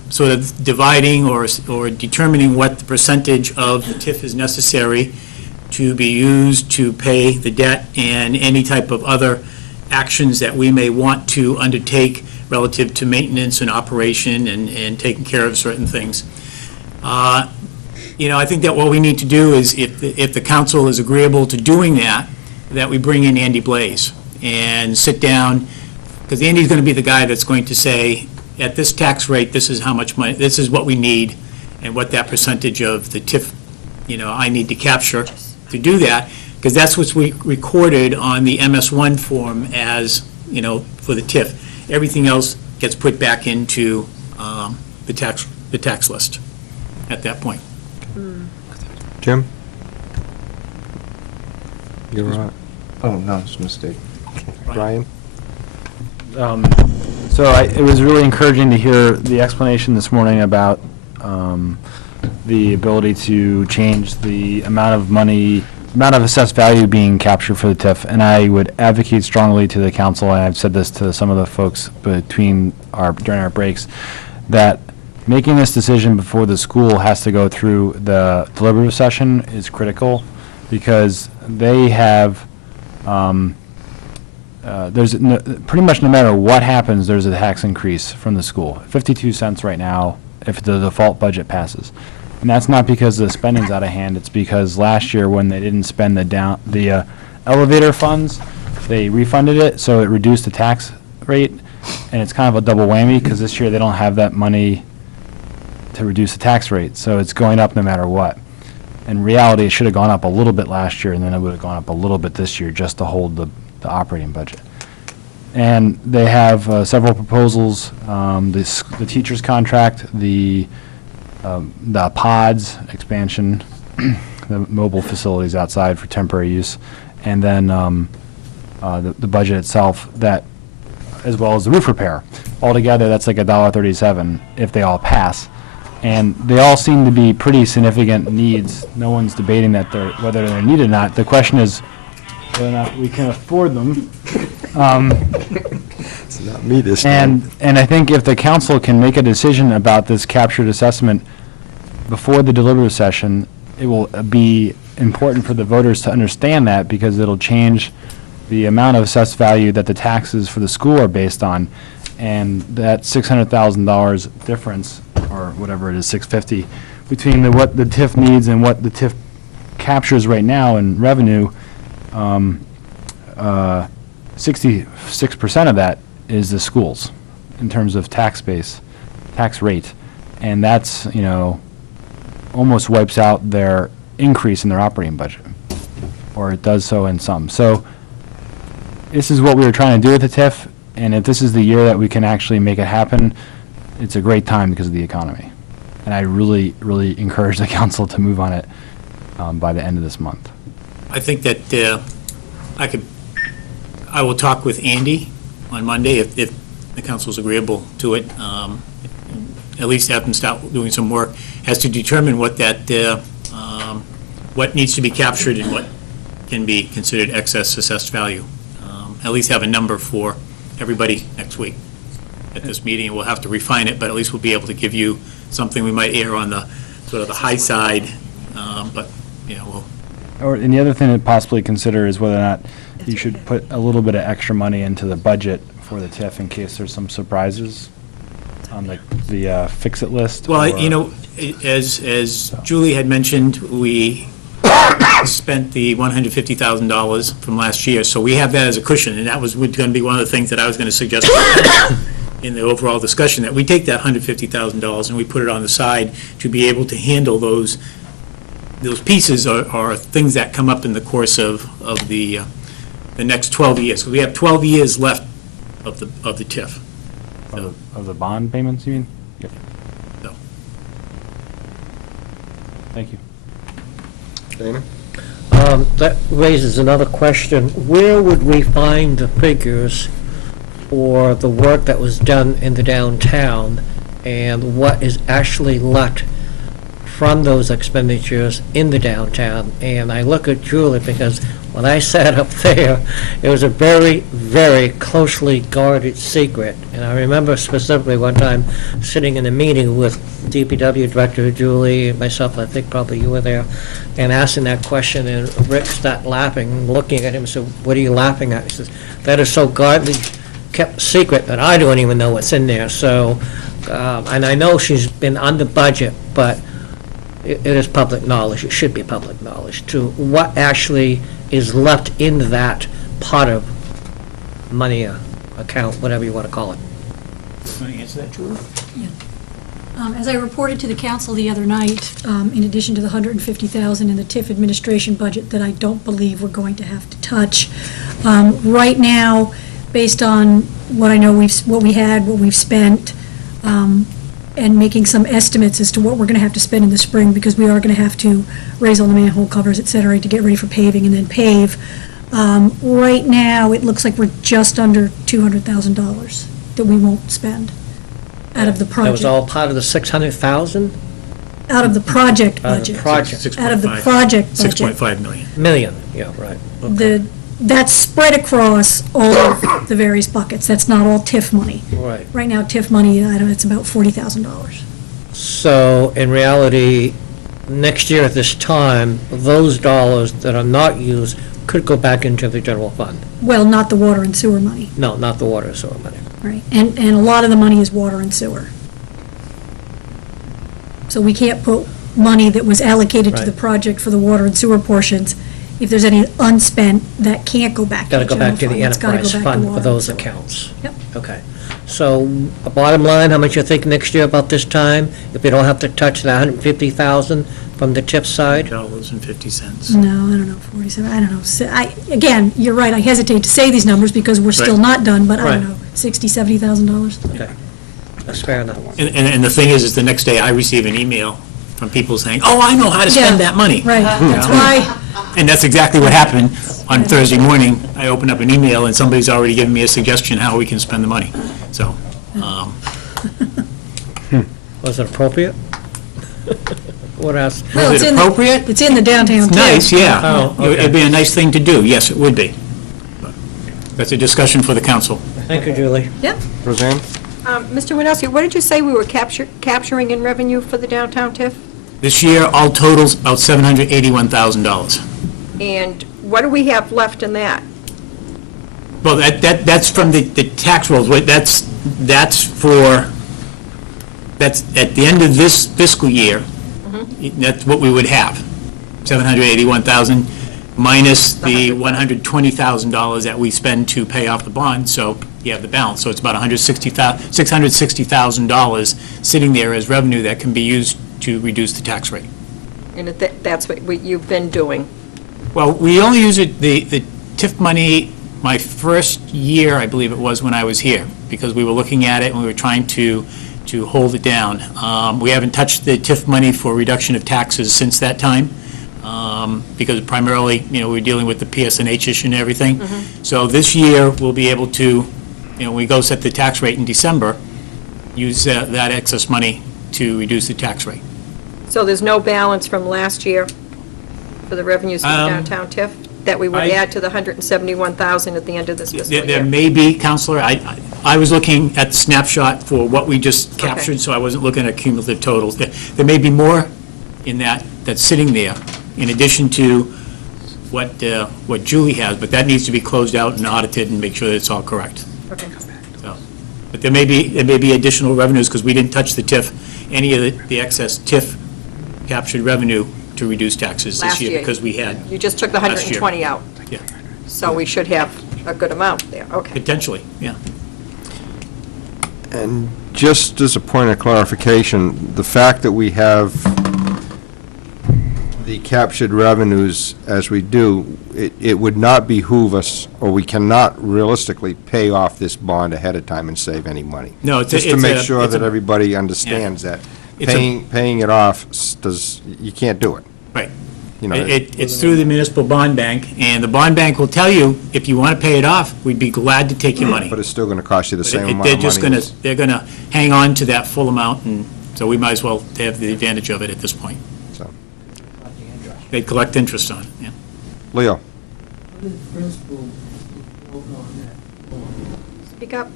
sort of dividing or determining what the percentage of the TIF is necessary to be used to pay the debt and any type of other actions that we may want to undertake relative to maintenance and operation and taking care of certain things. I think that what we need to do is, if the council is agreeable to doing that, that we bring in Andy Blaze and sit down, because Andy's going to be the guy that's going to say, at this tax rate, this is how much money, this is what we need, and what that percentage of the TIF, I need to capture to do that, because that's what's recorded on the MS1 form as, for the TIF. Everything else gets put back into the tax list at that point. Jim? You're right. Oh, no, it's a mistake. Brian? It was really encouraging to hear the explanation this morning about the ability to change the amount of assessed value being captured for the TIF, and I would advocate strongly to the council, and I've said this to some of the folks during our breaks, that making this decision before the school has to go through the deliberative session is critical, because they have, pretty much no matter what happens, there's a tax increase from the school. 52 cents right now if the default budget passes. And that's not because the spending's out of hand, it's because last year when they didn't spend the elevator funds, they refunded it, so it reduced the tax rate, and it's kind of a double whammy, because this year they don't have that money to reduce the tax rate, so it's going up no matter what. In reality, it should have gone up a little bit last year, and then it would have gone up a little bit this year just to hold the operating budget. And they have several proposals, the teacher's contract, the pods expansion, the mobile facilities outside for temporary use, and then the budget itself, that, as well as the roof repair. Altogether, that's like $1.37 if they all pass. And they all seem to be pretty significant needs. No one's debating that whether they're needed or not. The question is whether or not we can afford them. It's not me this time. And I think if the council can make a decision about this captured assessment before the deliberative session, it will be important for the voters to understand that, because it'll change the amount of assessed value that the taxes for the school are based on. And that $600,000 difference, or whatever it is, 650, between what the TIF needs and what the TIF captures right now in revenue, 66% of that is the schools in terms of tax rate. And that's, almost wipes out their increase in their operating budget, or it does so in some. So this is what we were trying to do with the TIF. And if this is the year that we can actually make it happen, it's a great time because of the economy. And I really, really encourage the council to move on it by the end of this month. I think that I will talk with Andy on Monday if the council's agreeable to it. At least have them start doing some work as to determine what what needs to be captured and what can be considered excess assessed value. At least have a number for everybody next week at this meeting, and we'll have to refine it, but at least we'll be able to give you something. We might err on the sort of the high side, but, And the other thing to possibly consider is whether or not you should put a little bit of extra money into the budget for the TIF in case there's some surprises on the fix-it list. Well, as Julie had mentioned, we spent the $150,000 from last year, so we have that as a cushion, and that was going to be one of the things that I was going to suggest in the overall discussion, that we take that $150,000 and we put it on the side to be able to handle those pieces or things that come up in the course of the next 12 years. So we have 12 years left of the TIF. Of the bond payments, you mean? Yep. So. Thank you. Dana? That raises another question. Where would we find the figures for the work that was done in the downtown, and what is actually left from those expenditures in the downtown. And I look at Julie because when I sat up there, it was a very, very closely guarded secret. And I remember specifically one time sitting in a meeting with DPW Director Julie, myself, I think probably you were there, and asking that question, and Rick started laughing, looking at him and said, "What are you laughing at?" He says, "That is so guardedly kept secret that I don't even know what's in there." So, and I know she's been under budget, but it is public knowledge, it should be public knowledge, to what actually is left in that pot of money account, whatever you want to call it. Want to answer that, Julie? As I reported to the council the other night, in addition to the $150,000 in the TIF administration budget that I don't believe we're going to have to touch, right now, based on what I know what we've spent, and making some estimates as to what we're going to have to spend in the spring, because we are going to have to raise all the manhole covers, et cetera, to get ready for paving and then pave. Right now, it looks like we're just under $200,000 that we won't spend out of the project. That was all part of the 600,000? Out of the project Out of budget. the project. Out of the project budget. 6.5 million. Million, yeah, right. Okay. That's spread across all of the various buckets. That's not all TIF money. Right. Right now, TIF money, it's about $40,000. So, in reality, next year at this time, those dollars that are not used could go back into the general fund. Well, not the water and sewer money, No, not the water and sewer money. right? And a lot of the money is water and sewer. So we can't put money that was allocated to the Right. project for the water and sewer portions. If there's any unspent, that can't go back to Got the to go general back to fund. the It's gotta go enterprise back to fund water for and those sewer. accounts. Yep. Okay. So, bottom line, how much you think next year about this time, if we don't have to touch the 150,000 from the TIF side? $2.50. No, I don't know, 47, I don't know. Again, you're right, I hesitate to say these numbers because we're still Right. not done, but I don't Right. know, $60,000, $70,000? Okay. That's fair enough. And the thing is the next day I receive an email from people saying, "Oh, I know how to spend Yeah. that money." Right, that's why, And that's exactly what happened on Thursday morning. I opened up an email and somebody's already given me a suggestion how we can spend the money. So, Was it appropriate? What else? well, Was it's it in, appropriate? it's in the downtown TIF. nice, yeah. Oh, okay. It'd be a nice thing to do, yes, it would be. But that's a discussion for the council. Thank you, Julie. Yep, Roseanne? Mr. Winowski, what did you say we were capturing in revenue for the downtown TIF? This year, all totals about $781,000. And what do we have left in that? Well, that's from the tax rolls. That's at the end of this fiscal year, that's what we would have, 781,000 minus the $120,000 that we spend to pay off the bond, so you have the balance. So it's about $660,000 sitting there as revenue that can be used to reduce the tax rate. And that's what you've been doing? Well, we only use it, the TIF money, my first year, I believe it was, when I was here, because we were looking at it and we were trying to hold it down. We haven't touched the TIF money for reduction of taxes since that time, because primarily, we're dealing with the PSNH issue and everything. So this year, we'll be able to, when we go set the tax rate in December, use that excess money to reduce the tax rate. So there's no balance from last year for the revenues from the downtown TIF that we would add to the $171,000 at the end of this fiscal year? There may be, Counselor. I was looking at the snapshot for what we just captured, so I wasn't looking at cumulative totals. There may be more in that's sitting there, in addition to what Julie has, but that needs to be closed out and audited and make sure that it's all correct. Okay. So, but there may be additional revenues, because we didn't touch the TIF, any of the excess TIF captured revenue to reduce taxes this Last year, year. because we had, You just took the Last year. 120 out, yeah, so we should have a good amount there, okay. potentially, yeah. And just as a point of clarification, the fact that we have the captured revenues as we do, it would not behoove us, or we cannot realistically pay off this bond ahead of time and save any money. No, it's a- Just to it's make a- sure it's a- that everybody understands that It's a- paying it off you can't do it. Right. You know, It's through the municipal bond bank, and the bond bank will tell you, if you want to pay it off, we'd be glad to take your money. but it's still going to cost you the But same amount they're of just money. they're gonna hang on to that full amount and So we might as well have the advantage of it at this point. So, They collect interest on it, yeah. Leo? Speak up.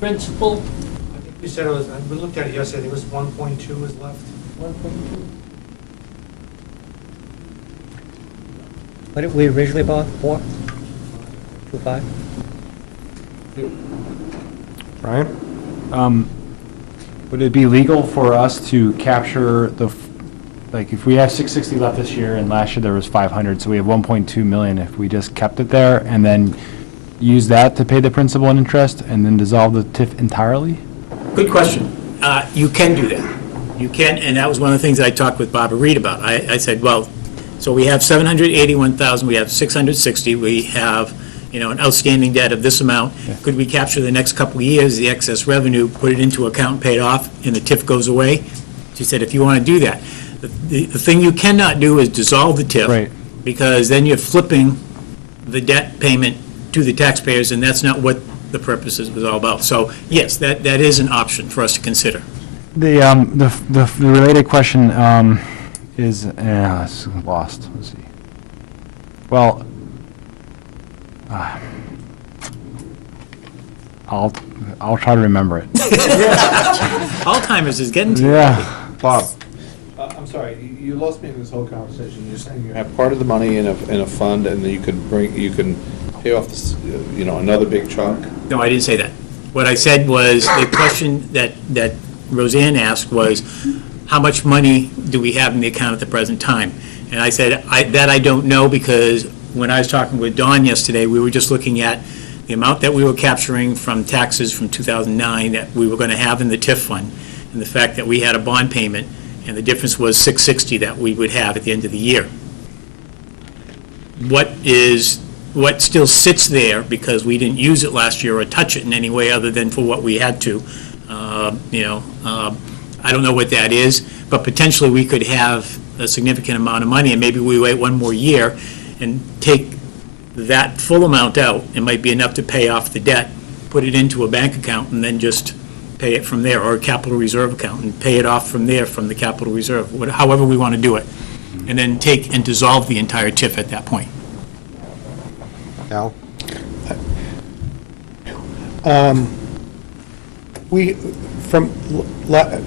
Principal, I think we said it was, we looked at it yesterday, I think it was 1.2 was left. 1.2. What did we originally bought, 4? 2.5? Brian? Would it be legal for us to capture like, if we have 660 left this year, and last year there was 500, so we have 1.2 million, if we just kept it there and then use that to pay the principal and interest, and then dissolve the TIF entirely? Good question. You can do that. You can, and that was one of the things I talked with Barbara Reed about. I said, well, so we have 781,000, we have 660, we have, an outstanding debt of this amount. Could we capture the next couple of years, the excess revenue, put it into account and pay it off, and the TIF goes away? She said, if you want to do that. The thing you cannot do is dissolve the TIF. Right. Because then you're flipping the debt payment to the taxpayers, and that's not what the purpose was all about. So, yes, that is an option for us to consider. The related question is, it's lost, let's see. Well, I'll try to remember it. Alzheimer's is getting to you. Yeah. Bob? I'm sorry, you lost me in this whole conversation. You're saying you have part of the money in a fund, and then you can pay off this, another big chunk? No, I didn't say that. What I said was, the question that Roseanne asked was, how much money do we have in the account at the present time? And I said, I don't know, because when I was talking with Dawn yesterday, we were just looking at the amount that we were capturing from taxes from 2009 that we were going to have in the TIF fund, and the fact that we had a bond payment, and the difference was 660 that we would have at the end of the year. What still sits there, because we didn't use it last year or touch it in any way other than for what we had to, I don't know what that is, but potentially we could have a significant amount of money, and maybe we wait one more year and take that full amount out. It might be enough to pay off the debt, put it into a bank account, and then just pay it from there, or a capital reserve account, and pay it off from there, from the capital reserve, however we want to do it, and then take and dissolve the entire TIF at that point. Al?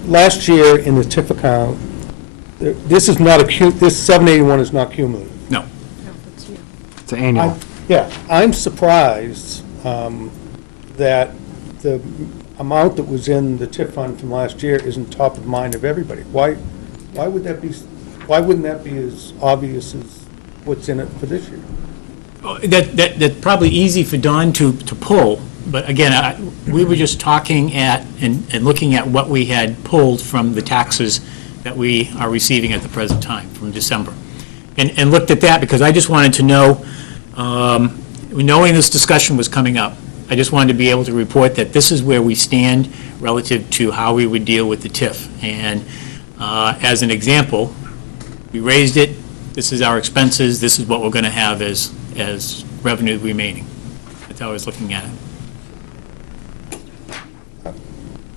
Last year in the TIF account, this 781 is not cumulative. No. It's annual. Yeah, I'm surprised that the amount that was in the TIF fund from last year isn't top of mind of everybody. Why would that be, why wouldn't that be as obvious as what's in it for this year? That's probably easy for Don to pull, but again, we were just talking and looking at what we had pulled from the taxes that we are receiving at the present time, from December. And looked at that, because I just wanted to know, knowing this discussion was coming up, I just wanted to be able to report that this is where we stand relative to how we would deal with the TIF. And as an example, we raised it, this is our expenses, this is what we're going to have as revenue remaining. That's how I was looking at it.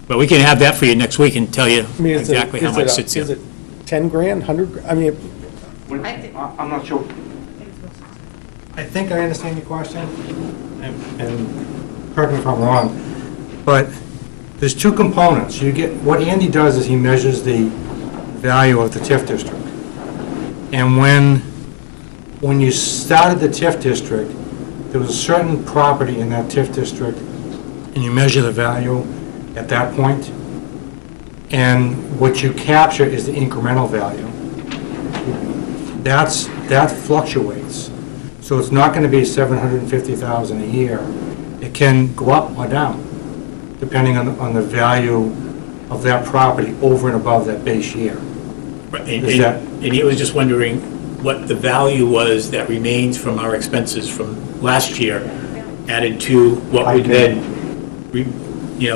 But we can have that for you next week and tell you exactly how much sits here. Is it 10 grand, 100, I mean, I'm not sure. I think I understand your question, and correct me if I'm wrong, but there's two components. What Andy does is he measures the value of the TIF district. And when you started the TIF district, there was a certain property in that TIF district, and you measure the value at that point, and what you capture is the incremental value. That fluctuates. So it's not going to be 750,000 a year. It can go up or down, depending on the value of that property over and above that base year. Right, and he was just wondering what the value was that remains from our expenses from last year added to what we then,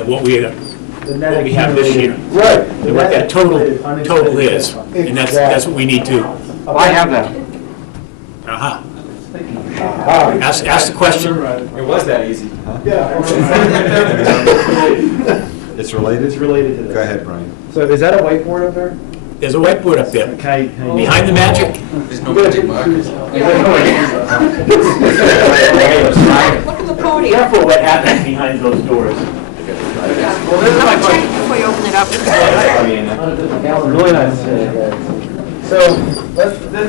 what we have this year. Right. And what that total is, and that's what we need to. I have that. Aha. Ask the question. It was that easy, huh? It's related? It's related to this. Go ahead, Brian. So is that a whiteboard up there? There's a whiteboard up there. Can I Behind the magic. There's no magic markers. Look at the podium. Careful what happens behind those doors. Well, this is my Check it before you open it up. Really nice. So,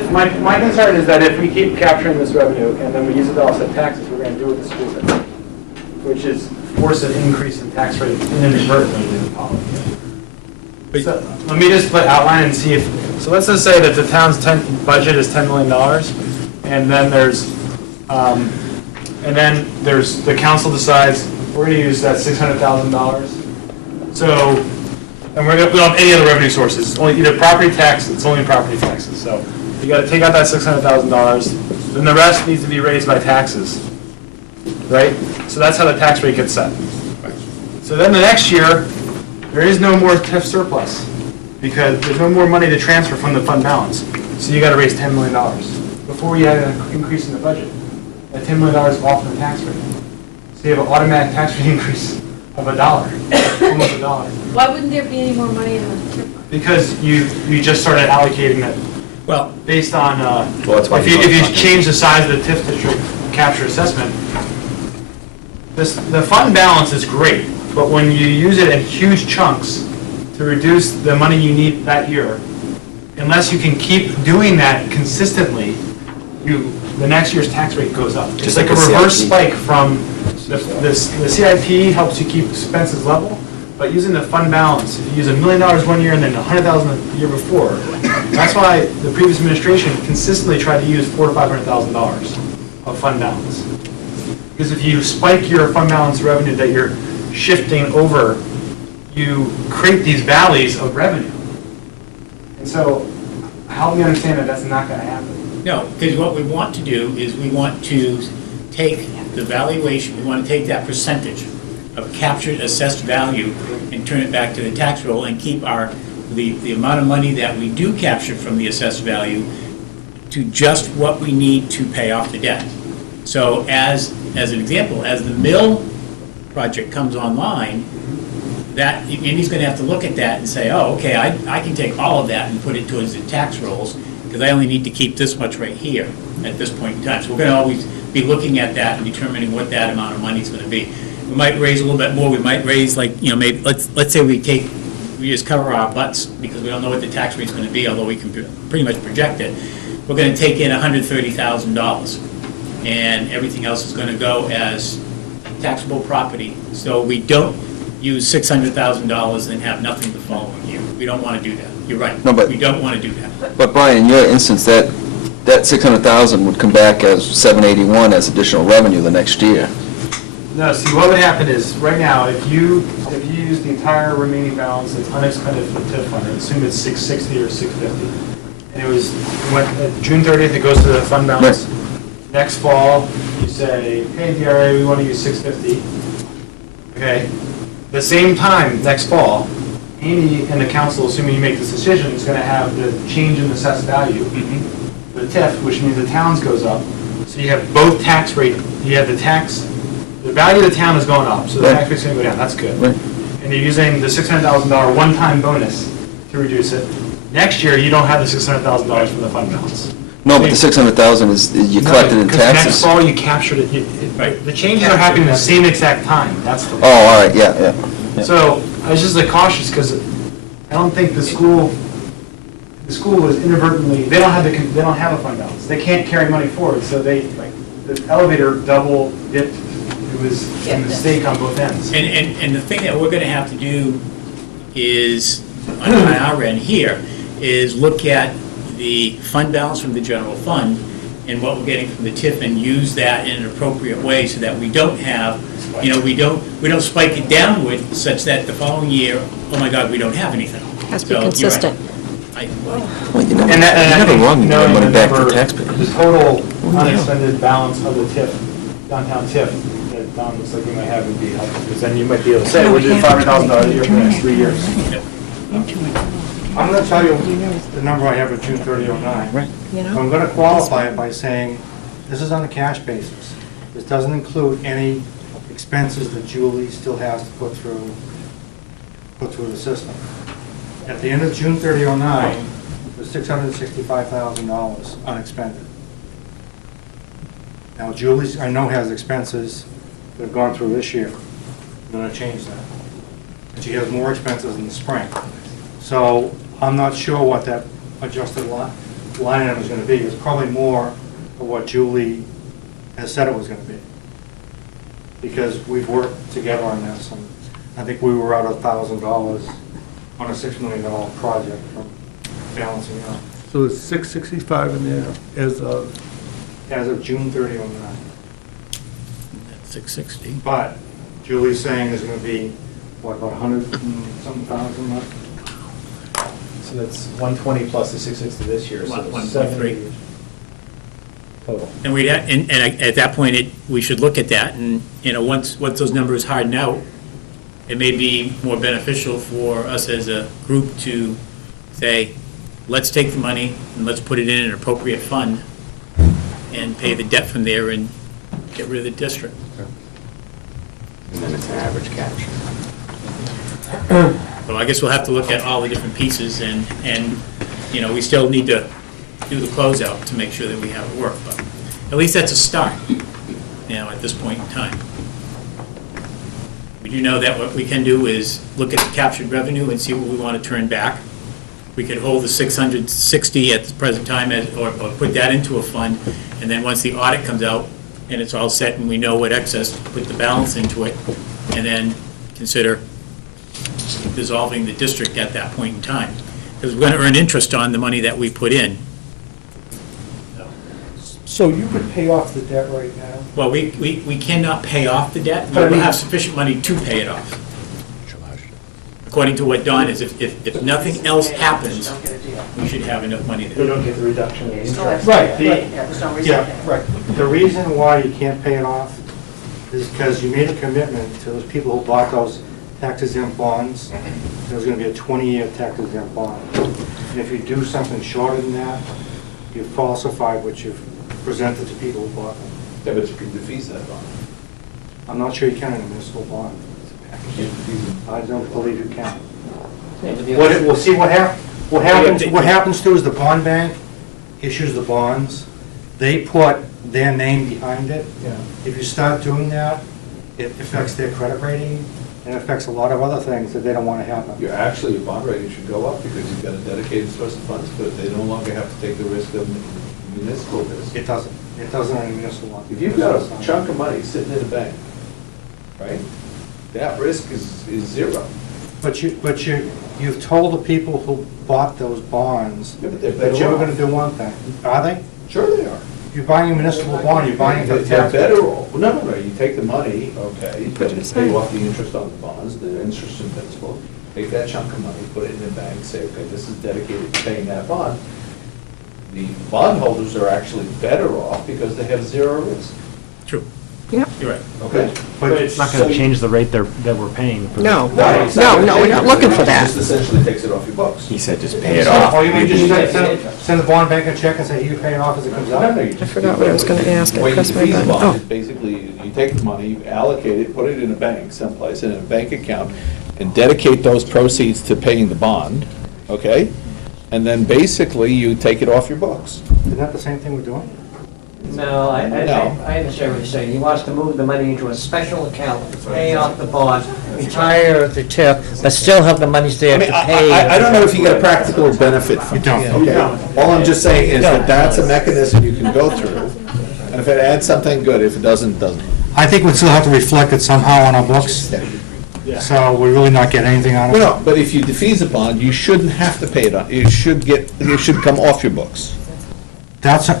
my concern is that if we keep capturing this revenue and then we use it to offset taxes, we're going to do what the school said, which is force an increase in tax rate inadvertently in the policy. So, let me just outline and see if, so let's just say that the town's budget is $10 million, and then the council decides we're going to use that $600,000. So, and we don't have any other revenue sources. It's only either property tax, it's only property taxes. So you got to take out that $600,000, then the rest needs to be raised by taxes, right? So that's how the tax rate gets set. So then the next year, there is no more TIF surplus because there's no more money to transfer from the fund balance. So you got to raise $10 million before you had an increase in the budget. That $10 million is off the tax rate. So you have an automatic tax rate increase of $1, almost $1. Why wouldn't there be any more money in the TIF fund? Because you just started allocating it, Well, based on, that's why if you change the size of the TIF district capture assessment, the fund balance is great, but when you use it in huge chunks to reduce the money you need that year, unless you can keep doing that consistently, the next year's tax rate goes up. It's like a reverse spike from the CIP helps you keep expenses level, but using the fund balance, if you use $1 million one year and then $100,000 the year before, that's why the previous administration consistently tried to use $400,000 to $500,000 of fund balance. Because if you spike your fund balance revenue that you're shifting over, you create these valleys of revenue. And so, help me understand that that's not going to happen. no, because what we want to do is we want to take the valuation, we want to take that percentage of captured assessed value and turn it back to the tax roll and keep the amount of money that we do capture from the assessed value to just what we need to pay off the debt. So as an example, as the mill project comes online, Andy's going to have to look at that and say, oh, okay, I can take all of that and put it towards the tax rolls because I only need to keep this much right here at this point in time. So we're going to always be looking at that and determining what that amount of money is going to be. We might raise a little bit more. We might raise maybe let's say we just cover our butts because we don't know what the tax rate is going to be, although we can pretty much project it. We're going to take in $130,000, and everything else is going to go as taxable property. So we don't use $600,000 and have nothing the following year. We don't want to do that. You're right. No, but- we don't want to do that. But Brian, in your instance, that 600,000 would come back as 781 as additional revenue the next year. No, see, what would happen is, right now, if you use the entire remaining balance that's unexpended for the TIF fund, and assume it's 660 or 650, and June 30th, it goes to the fund balance. Next fall, you say, hey, DRA, we want to use 650. Okay? The same time, next fall, Andy and the council, assuming you make this decision, is going to have the change in assessed value, the TIF, which means the town's goes up. So you have both tax rate, you have the value of the town is going up, so the tax rate's going to go down, that's good. Right. And you're using the $600,000 one-time bonus to reduce it. Next year, you don't have the $600,000 from the fund balance. No, but the 600,000 is you collected in Because next taxes. fall, you captured it, the changes are happening at the same exact time, that's the. Oh, all right, yeah. So, I was just like cautious, because I don't think the school was inadvertently, they don't have a fund balance. They can't carry money forward, so the elevator double dipped. It was a mistake on both ends. And the thing that we're going to have to do is, on our end here, is look at the fund balance from the general fund and what we're getting from the TIF and use that in an appropriate way so that we don't have, we don't spike it downward such that the following year, oh my God, we don't have anything. Has to be So, you're right. consistent. Well, you're never wrong, you give money back to the taxpayer. The total unexpended balance of the TIF, downtown TIF, that Don looks like you might have would be helpful, because then you might be able to say, we're doing $500,000 a year for the next 3 years. I'm going to tell you the number I have at June 3009. Right. I'm going to qualify it by saying, this is on a cash basis. This doesn't include any expenses that Julie still has to put through put through the system. At the end of June 30, '09, there's $665,000 unexpended. Now, Julie's, I know, has expenses that have gone through this year. I'm gonna change that. And she has more expenses in the spring. So I'm not sure what that adjusted line item is gonna be. It's probably more of what Julie has said it was gonna be. Because we've worked together on this, and I think we were out $1,000 on a $6 million project from balancing out. So it's 665 in there as of? As of June 30 '09. That's 660. But Julie's saying there's gonna be, what, about 100 and something thousand left? So that's 120 plus the 660 this year, so One- it's 1.3. 70 total. And at that point, we should look at that, and, once those numbers harden out, it may be more beneficial for us as a group to say, let's take the money and let's put it in an appropriate fund and pay the debt from there and get rid of the district. And then it's an average catch. So I guess we'll have to look at all the different pieces, and we still need to do the closeout to make sure that we have it work, but at least that's a start, at this point in time. We do know that what we can do is look at the captured revenue and see what we want to turn back. We could hold the 660 at the present time, or put that into a fund, and then once the audit comes out and it's all set and we know what excess, put the balance into it, and then consider dissolving the district at that point in time. Because we're going to earn interest on the money that we put in. So you could pay off the debt right now? Well, we cannot pay off the debt, but we have sufficient money to pay it off. According to what Don is, if nothing else happens, we should have enough money We there. don't get the reduction in interest. Right, right. The reason why you can't pay it off is because you made a commitment to those people who bought those tax-exempt bonds. There was gonna be a 20-year tax-exempt bond. And if you do something shorter than that, you've falsified what you've presented to people who bought them. Yeah, but you can defease that bond. I'm not sure you can in a municipal bond. I don't believe you can. We'll see what happens too is the bond bank issues the bonds. They put their name behind it. If you start doing that, it affects their credit rating, and it affects a lot of other things that they don't want to happen. Your bond rating should go up because you've got a dedicated source of funds to it. They no longer have to take the risk of municipal risk. It doesn't. It doesn't in a municipal one. If you've got a chunk of money sitting in a bank, right, that risk is zero. But you've told the people who bought those bonds Yeah, but they're that you better were off. going to do one thing. Are they? Sure they are. If you're buying a municipal bond, you're buying it for the They're tax. better off. No, you take the money, okay, you pay off the interest on the bonds, the interest in principal, take that chunk of money, put it in the bank, say, okay, this is dedicated to paying that bond. The bondholders are actually better off because they have zero risk. True. Yep. You're right. Okay? But it's not going to change the rate that we're paying. For No, it's no, not we're not looking for It that. just essentially takes it off your books. He said just pay it off. Or you may just send the bond bank a check and say, you pay it off as it comes out? No, you just- I forgot what I was gonna ask. I What you pressed my defease button. bond Oh. is basically, you take the money, you allocate it, put it in a bank someplace, in a bank account, and dedicate those proceeds to paying the bond, okay? And then basically, you take it off your books. Isn't that the same thing we're doing? No, I No. understand what you're saying. He wants to move the money into a special account, pay off the bond, retire the TIF, but still have the monies I there mean, to pay. I don't know if you get a practical benefit from it. don't. Okay? All I'm just saying is that that's a mechanism you can go through, and if it adds something, good, if it doesn't, doesn't. I think we still have to reflect it somehow on our books, so we really not get anything out of it. No, but if you defease a bond, you shouldn't have to pay it on, it should come off your books.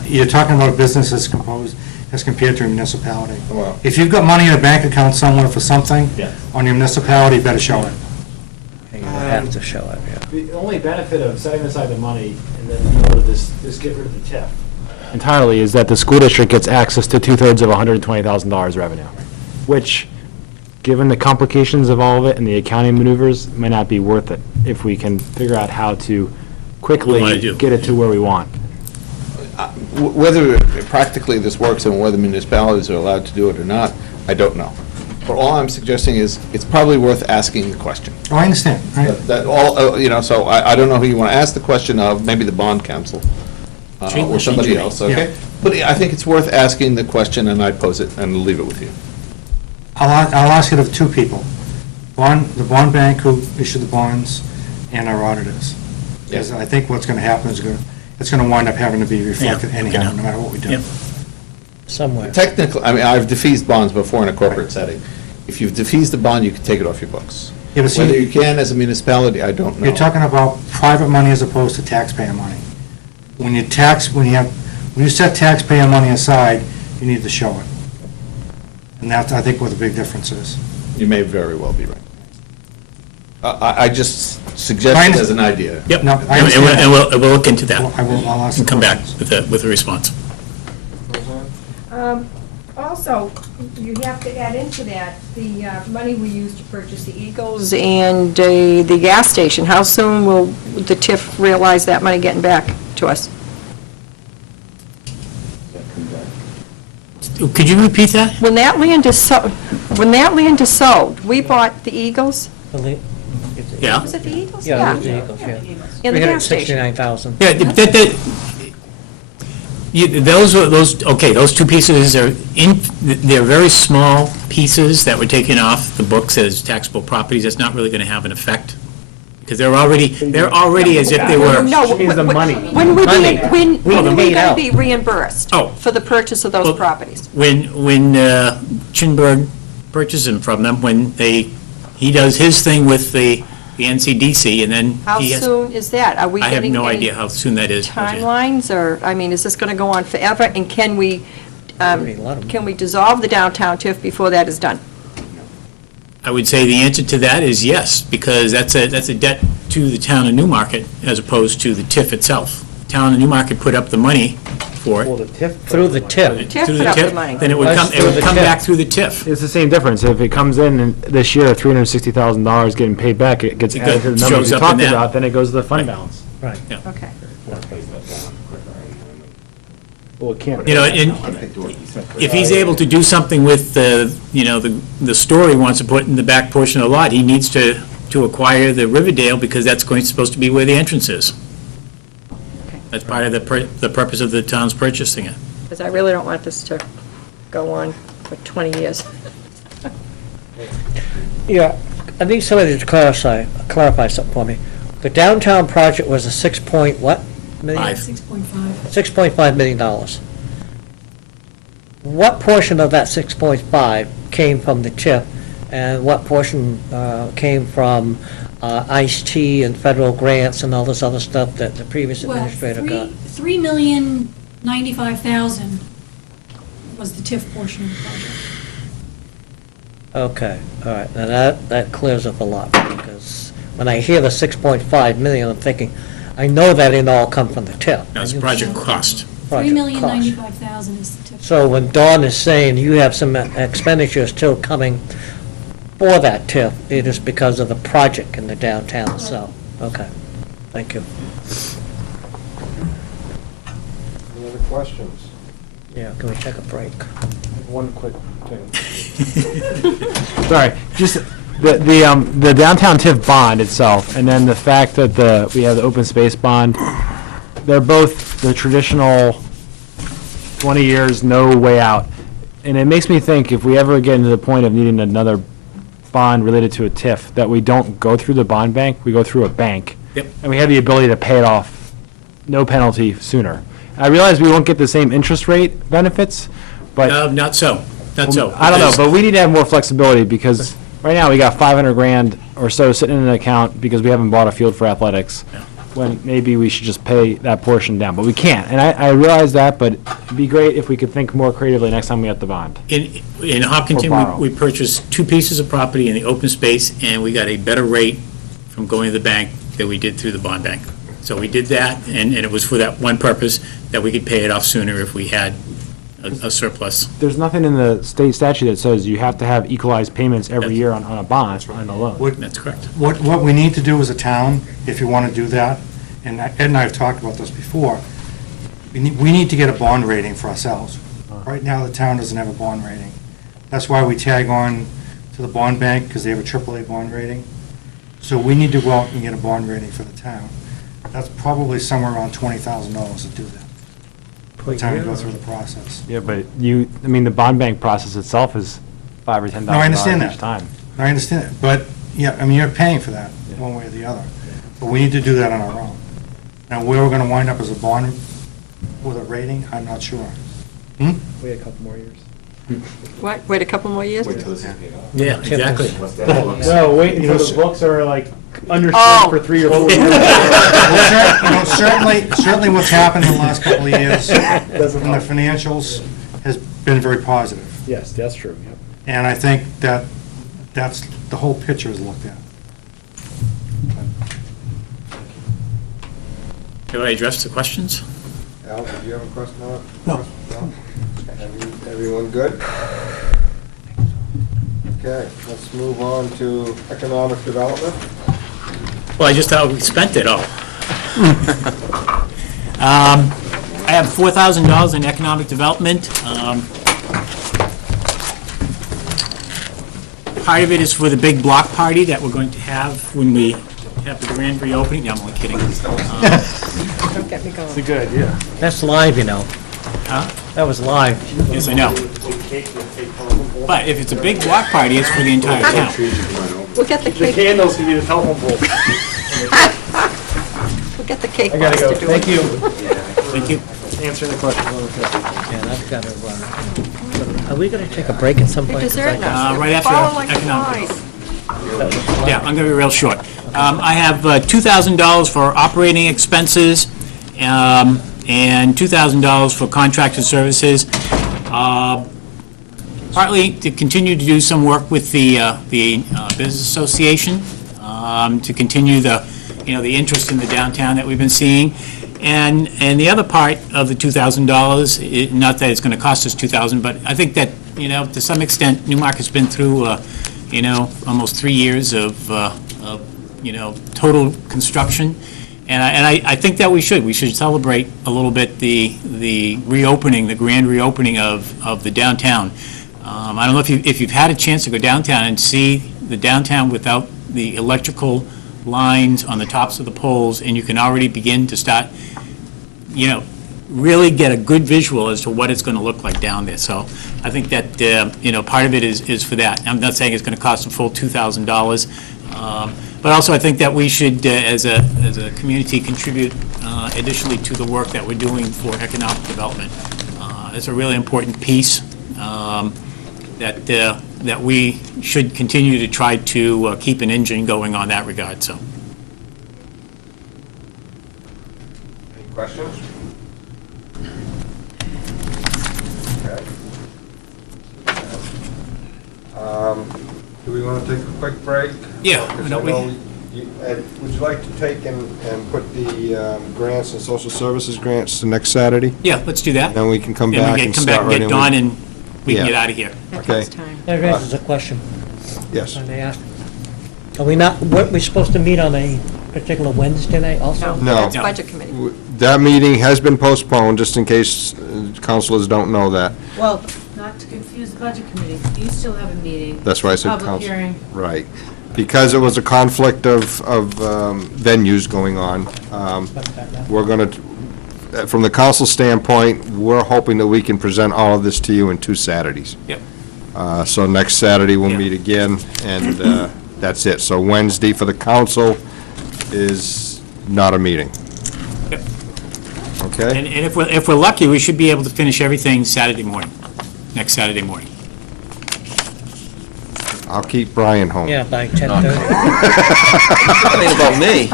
You're talking about a business that's composed, as compared to a municipality. Well- If you've got money in a bank account somewhere for something, Yeah. on your municipality, you better show it. You have to show it, yeah. The only benefit of setting aside the money and then, just get rid of the TIF. Entirely is that the school district gets access to 2/3 of $120,000 revenue, which, given the complications of all of it and the accounting maneuvers, might not be worth it if we can figure out how to quickly do. get it to where we want. Whether practically this works and whether municipalities are allowed to do it or not, I don't know. But all I'm suggesting is, it's probably worth asking the question. Oh, I understand. That all, so I don't know who you want to ask the question of, maybe the bond counsel, or somebody else, okay? But I think it's worth asking the question, and I'd pose it and leave it with you. I'll ask it of two people. The bond bank who issued the bonds and our auditors. Because I think what's going to happen is it's going to wind up having to be reflected anyhow, no matter what we do. Somewhere. Technically, I mean, I've defeased bonds before in a corporate setting. If you've defeased a bond, you can take it off your books. Yeah, but see- Whether you can as a municipality, I don't know. You're talking about private money as opposed to taxpayer money. When you set taxpayer money aside, you need to show it. And that's, I think, what the big difference is. You may very well be right. I just suggest it as an idea. Yep, No, I and understand. we'll look into that. I'll ask And the come back questions. with a response. Also, you have to add into that the money we used to purchase the Eagles and the gas station. How soon will the TIF realize that money getting back to us? Could you repeat that? When that land is sold, we bought the Eagles. Yeah. Was it the Eagles? Yeah, it was the Eagles, yeah. And the gas station. 369,000. Yeah, those two pieces they're very small pieces that were taken off the books as taxable properties. That's not really going to have an effect, because they're already as if they were. No, when we going to be reimbursed Oh. for the purchase of those properties? When Chinburg purchases them from them, when he does his thing with the NCDC, and then How he has. soon is that? Are we I have getting no any idea how soon that is. timelines, or, I mean, is this going to go on forever? And can we dissolve the downtown TIF before that is done? I would say the answer to that is yes, because that's a debt to the town of Newmarket as opposed to the TIF itself. Town of Newmarket put up the money for it. Through the TIF. TIF Through put the up the TIF, money. then it would come back through the TIF. It's the same difference. If it comes in and this year, $360,000 getting paid back, it gets added to the numbers shows we up in talked that. about, then it goes to the fund balance. Right. Okay. Well, it can't. You know, if he's able to do something with the store he wants to put in the back portion of the lot, he needs to acquire the Riverdale, because that's supposed to be where the entrance is. That's part of the purpose of the town's purchasing it. Because I really don't want this to go on for 20 years. Yeah, I need somebody to clarify something for me. The downtown project was a $6.5 million? $6.5 million. What portion of that 6.5 came from the TIF, and what portion came from ICE-T and federal grants and all this other stuff that the previous administrator got? $3,095,000 was the TIF portion of the project. Okay, all right, now that clears up a lot, because when I hear the 6.5 million, I'm thinking, I know that didn't all come from the TIF. That's project cost. $3,095,000 is the TIF. So when Dawn is saying you have some expenditures still coming for that TIF, it is because of the project in the downtown itself. Okay, thank you. Any other questions? Yeah, can we take a break? One quick thing. Sorry, just the downtown TIF bond itself, and then the fact that we have the open space bond, they're both the traditional 20 years, no way out. And it makes me think, if we ever get into the point of needing another bond related to a TIF, that we don't go through the bond bank, we go through a bank. Yep. And we have the ability to pay it off, no penalty, sooner. I realize we won't get the same interest rate benefits, but. Not so. I don't know, but we need to have more flexibility, because right now we got 500 grand or so sitting in an account because we haven't bought a field for athletics, when maybe we should just pay that portion down, but we can't. And I realize that, but it'd be great if we could think more creatively next time we have the bond. In Hopkinton, borrow. we purchased 2 pieces of property in the open space, and we got a better rate from going to the bank than we did through the bond bank. So we did that, and it was for that one purpose, that we could pay it off sooner if we had a surplus. There's nothing in the state statute that says you have to have equalized payments every year on a bond, on a loan. That's correct. What we need to do as a town, if you want to do that, and Ed and I have talked about this before, we need to get a bond rating for ourselves. Right now, the town doesn't have a bond rating. That's why we tag on to the bond bank because they have a AAA bond rating. So we need to go out and get a bond rating for the town. That's probably somewhere around $20,000 to do that. By the time we go through the process. Yeah, but the bond bank process itself is $5,000 or $10,000 No, I understand each that. time. I understand it, but, yeah, I mean, you're paying for that, one way or the other. But we need to do that on our own. Now, where we're gonna wind up as a bond with a rating, I'm not sure. Wait a couple more years. What, wait a couple more years? Yeah, exactly. No, wait until the books are like understood Oh. for 3 or 4 years. Well, certainly what's happened in the last couple of years in the financials has been very positive. Yes, that's true, yep. And I think that's, the whole picture is looked at. Have I addressed the questions? Al, did you have a question? No. Everyone good? Okay, let's move on to economic development. Well, I just thought we spent it all. I have $4,000 in economic development. Part of it is for the big block party that we're going to have when we have the grand reopening. No, I'm only kidding. Don't get me going. Good, yeah. That's live, you know. Huh? That was live. Yes, I know. But if it's a big block party, it's for the entire town. We'll get the cake. Candles can be the telephone pole. We'll get the cake. I gotta boss go. to do Thank it. you. Thank you. Answering the question. Yeah, I've got to, are we going to take a break at some The point? 'Cause dessert I- now. Right after Follow like economic. flies. Yeah, I'm going to be real short. I have $2,000 for operating expenses and $2,000 for contracted services, partly to continue to do some work with the Business Association, to continue the interest in the downtown that we've been seeing. And the other part of the $2,000, not that it's going to cost us $2,000, but I think that, to some extent, Newmarket's been through, almost 3 years of total construction. And I think that we should celebrate a little bit the reopening, the grand reopening of the downtown. I don't know if you've had a chance to go downtown and see the downtown without the electrical lines on the tops of the poles, and you can already begin to start, really get a good visual as to what it's going to look like down there. So I think that, part of it is for that. I'm not saying it's going to cost a full $2,000, but also I think that we should, as a community, contribute additionally to the work that we're doing for economic development. It's a really important piece that we should continue to try to keep an engine going on that regard, so. Any questions? Okay. Do we want to take a quick break? Yeah, Because why don't we? Ed, would you like to take and put the grants and social services grants to next Saturday? Yeah, let's do that. Then we can come And back we and can come back start and right get in Dawn, with- and we can Yeah. get out of here. That Okay. takes time. That raises a question. Yes. I may ask. Are we not, weren't we supposed to meet on a particular Wednesday night also? No. That's No. Budget Committee. That meeting has been postponed, just in case councilors don't know that. Well, not to confuse the budget committee, you still have a meeting. That's why I said Public council. hearing. Right. Because it was a conflict of venues going on, we're going to, from the council standpoint, we're hoping that we can present all of this to you in 2 Saturdays. Yep. So next Saturday, we'll Yeah. meet again, and that's it. So Wednesday for the council is not a meeting. Yep. Okay? And if we're lucky, we should be able to finish everything Saturday morning, next Saturday morning. I'll keep Brian home. Yeah, by 10:30. Think about me.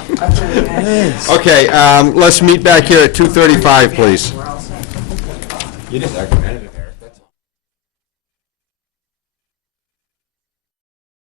Okay, let's meet back here at 2:35, please. You just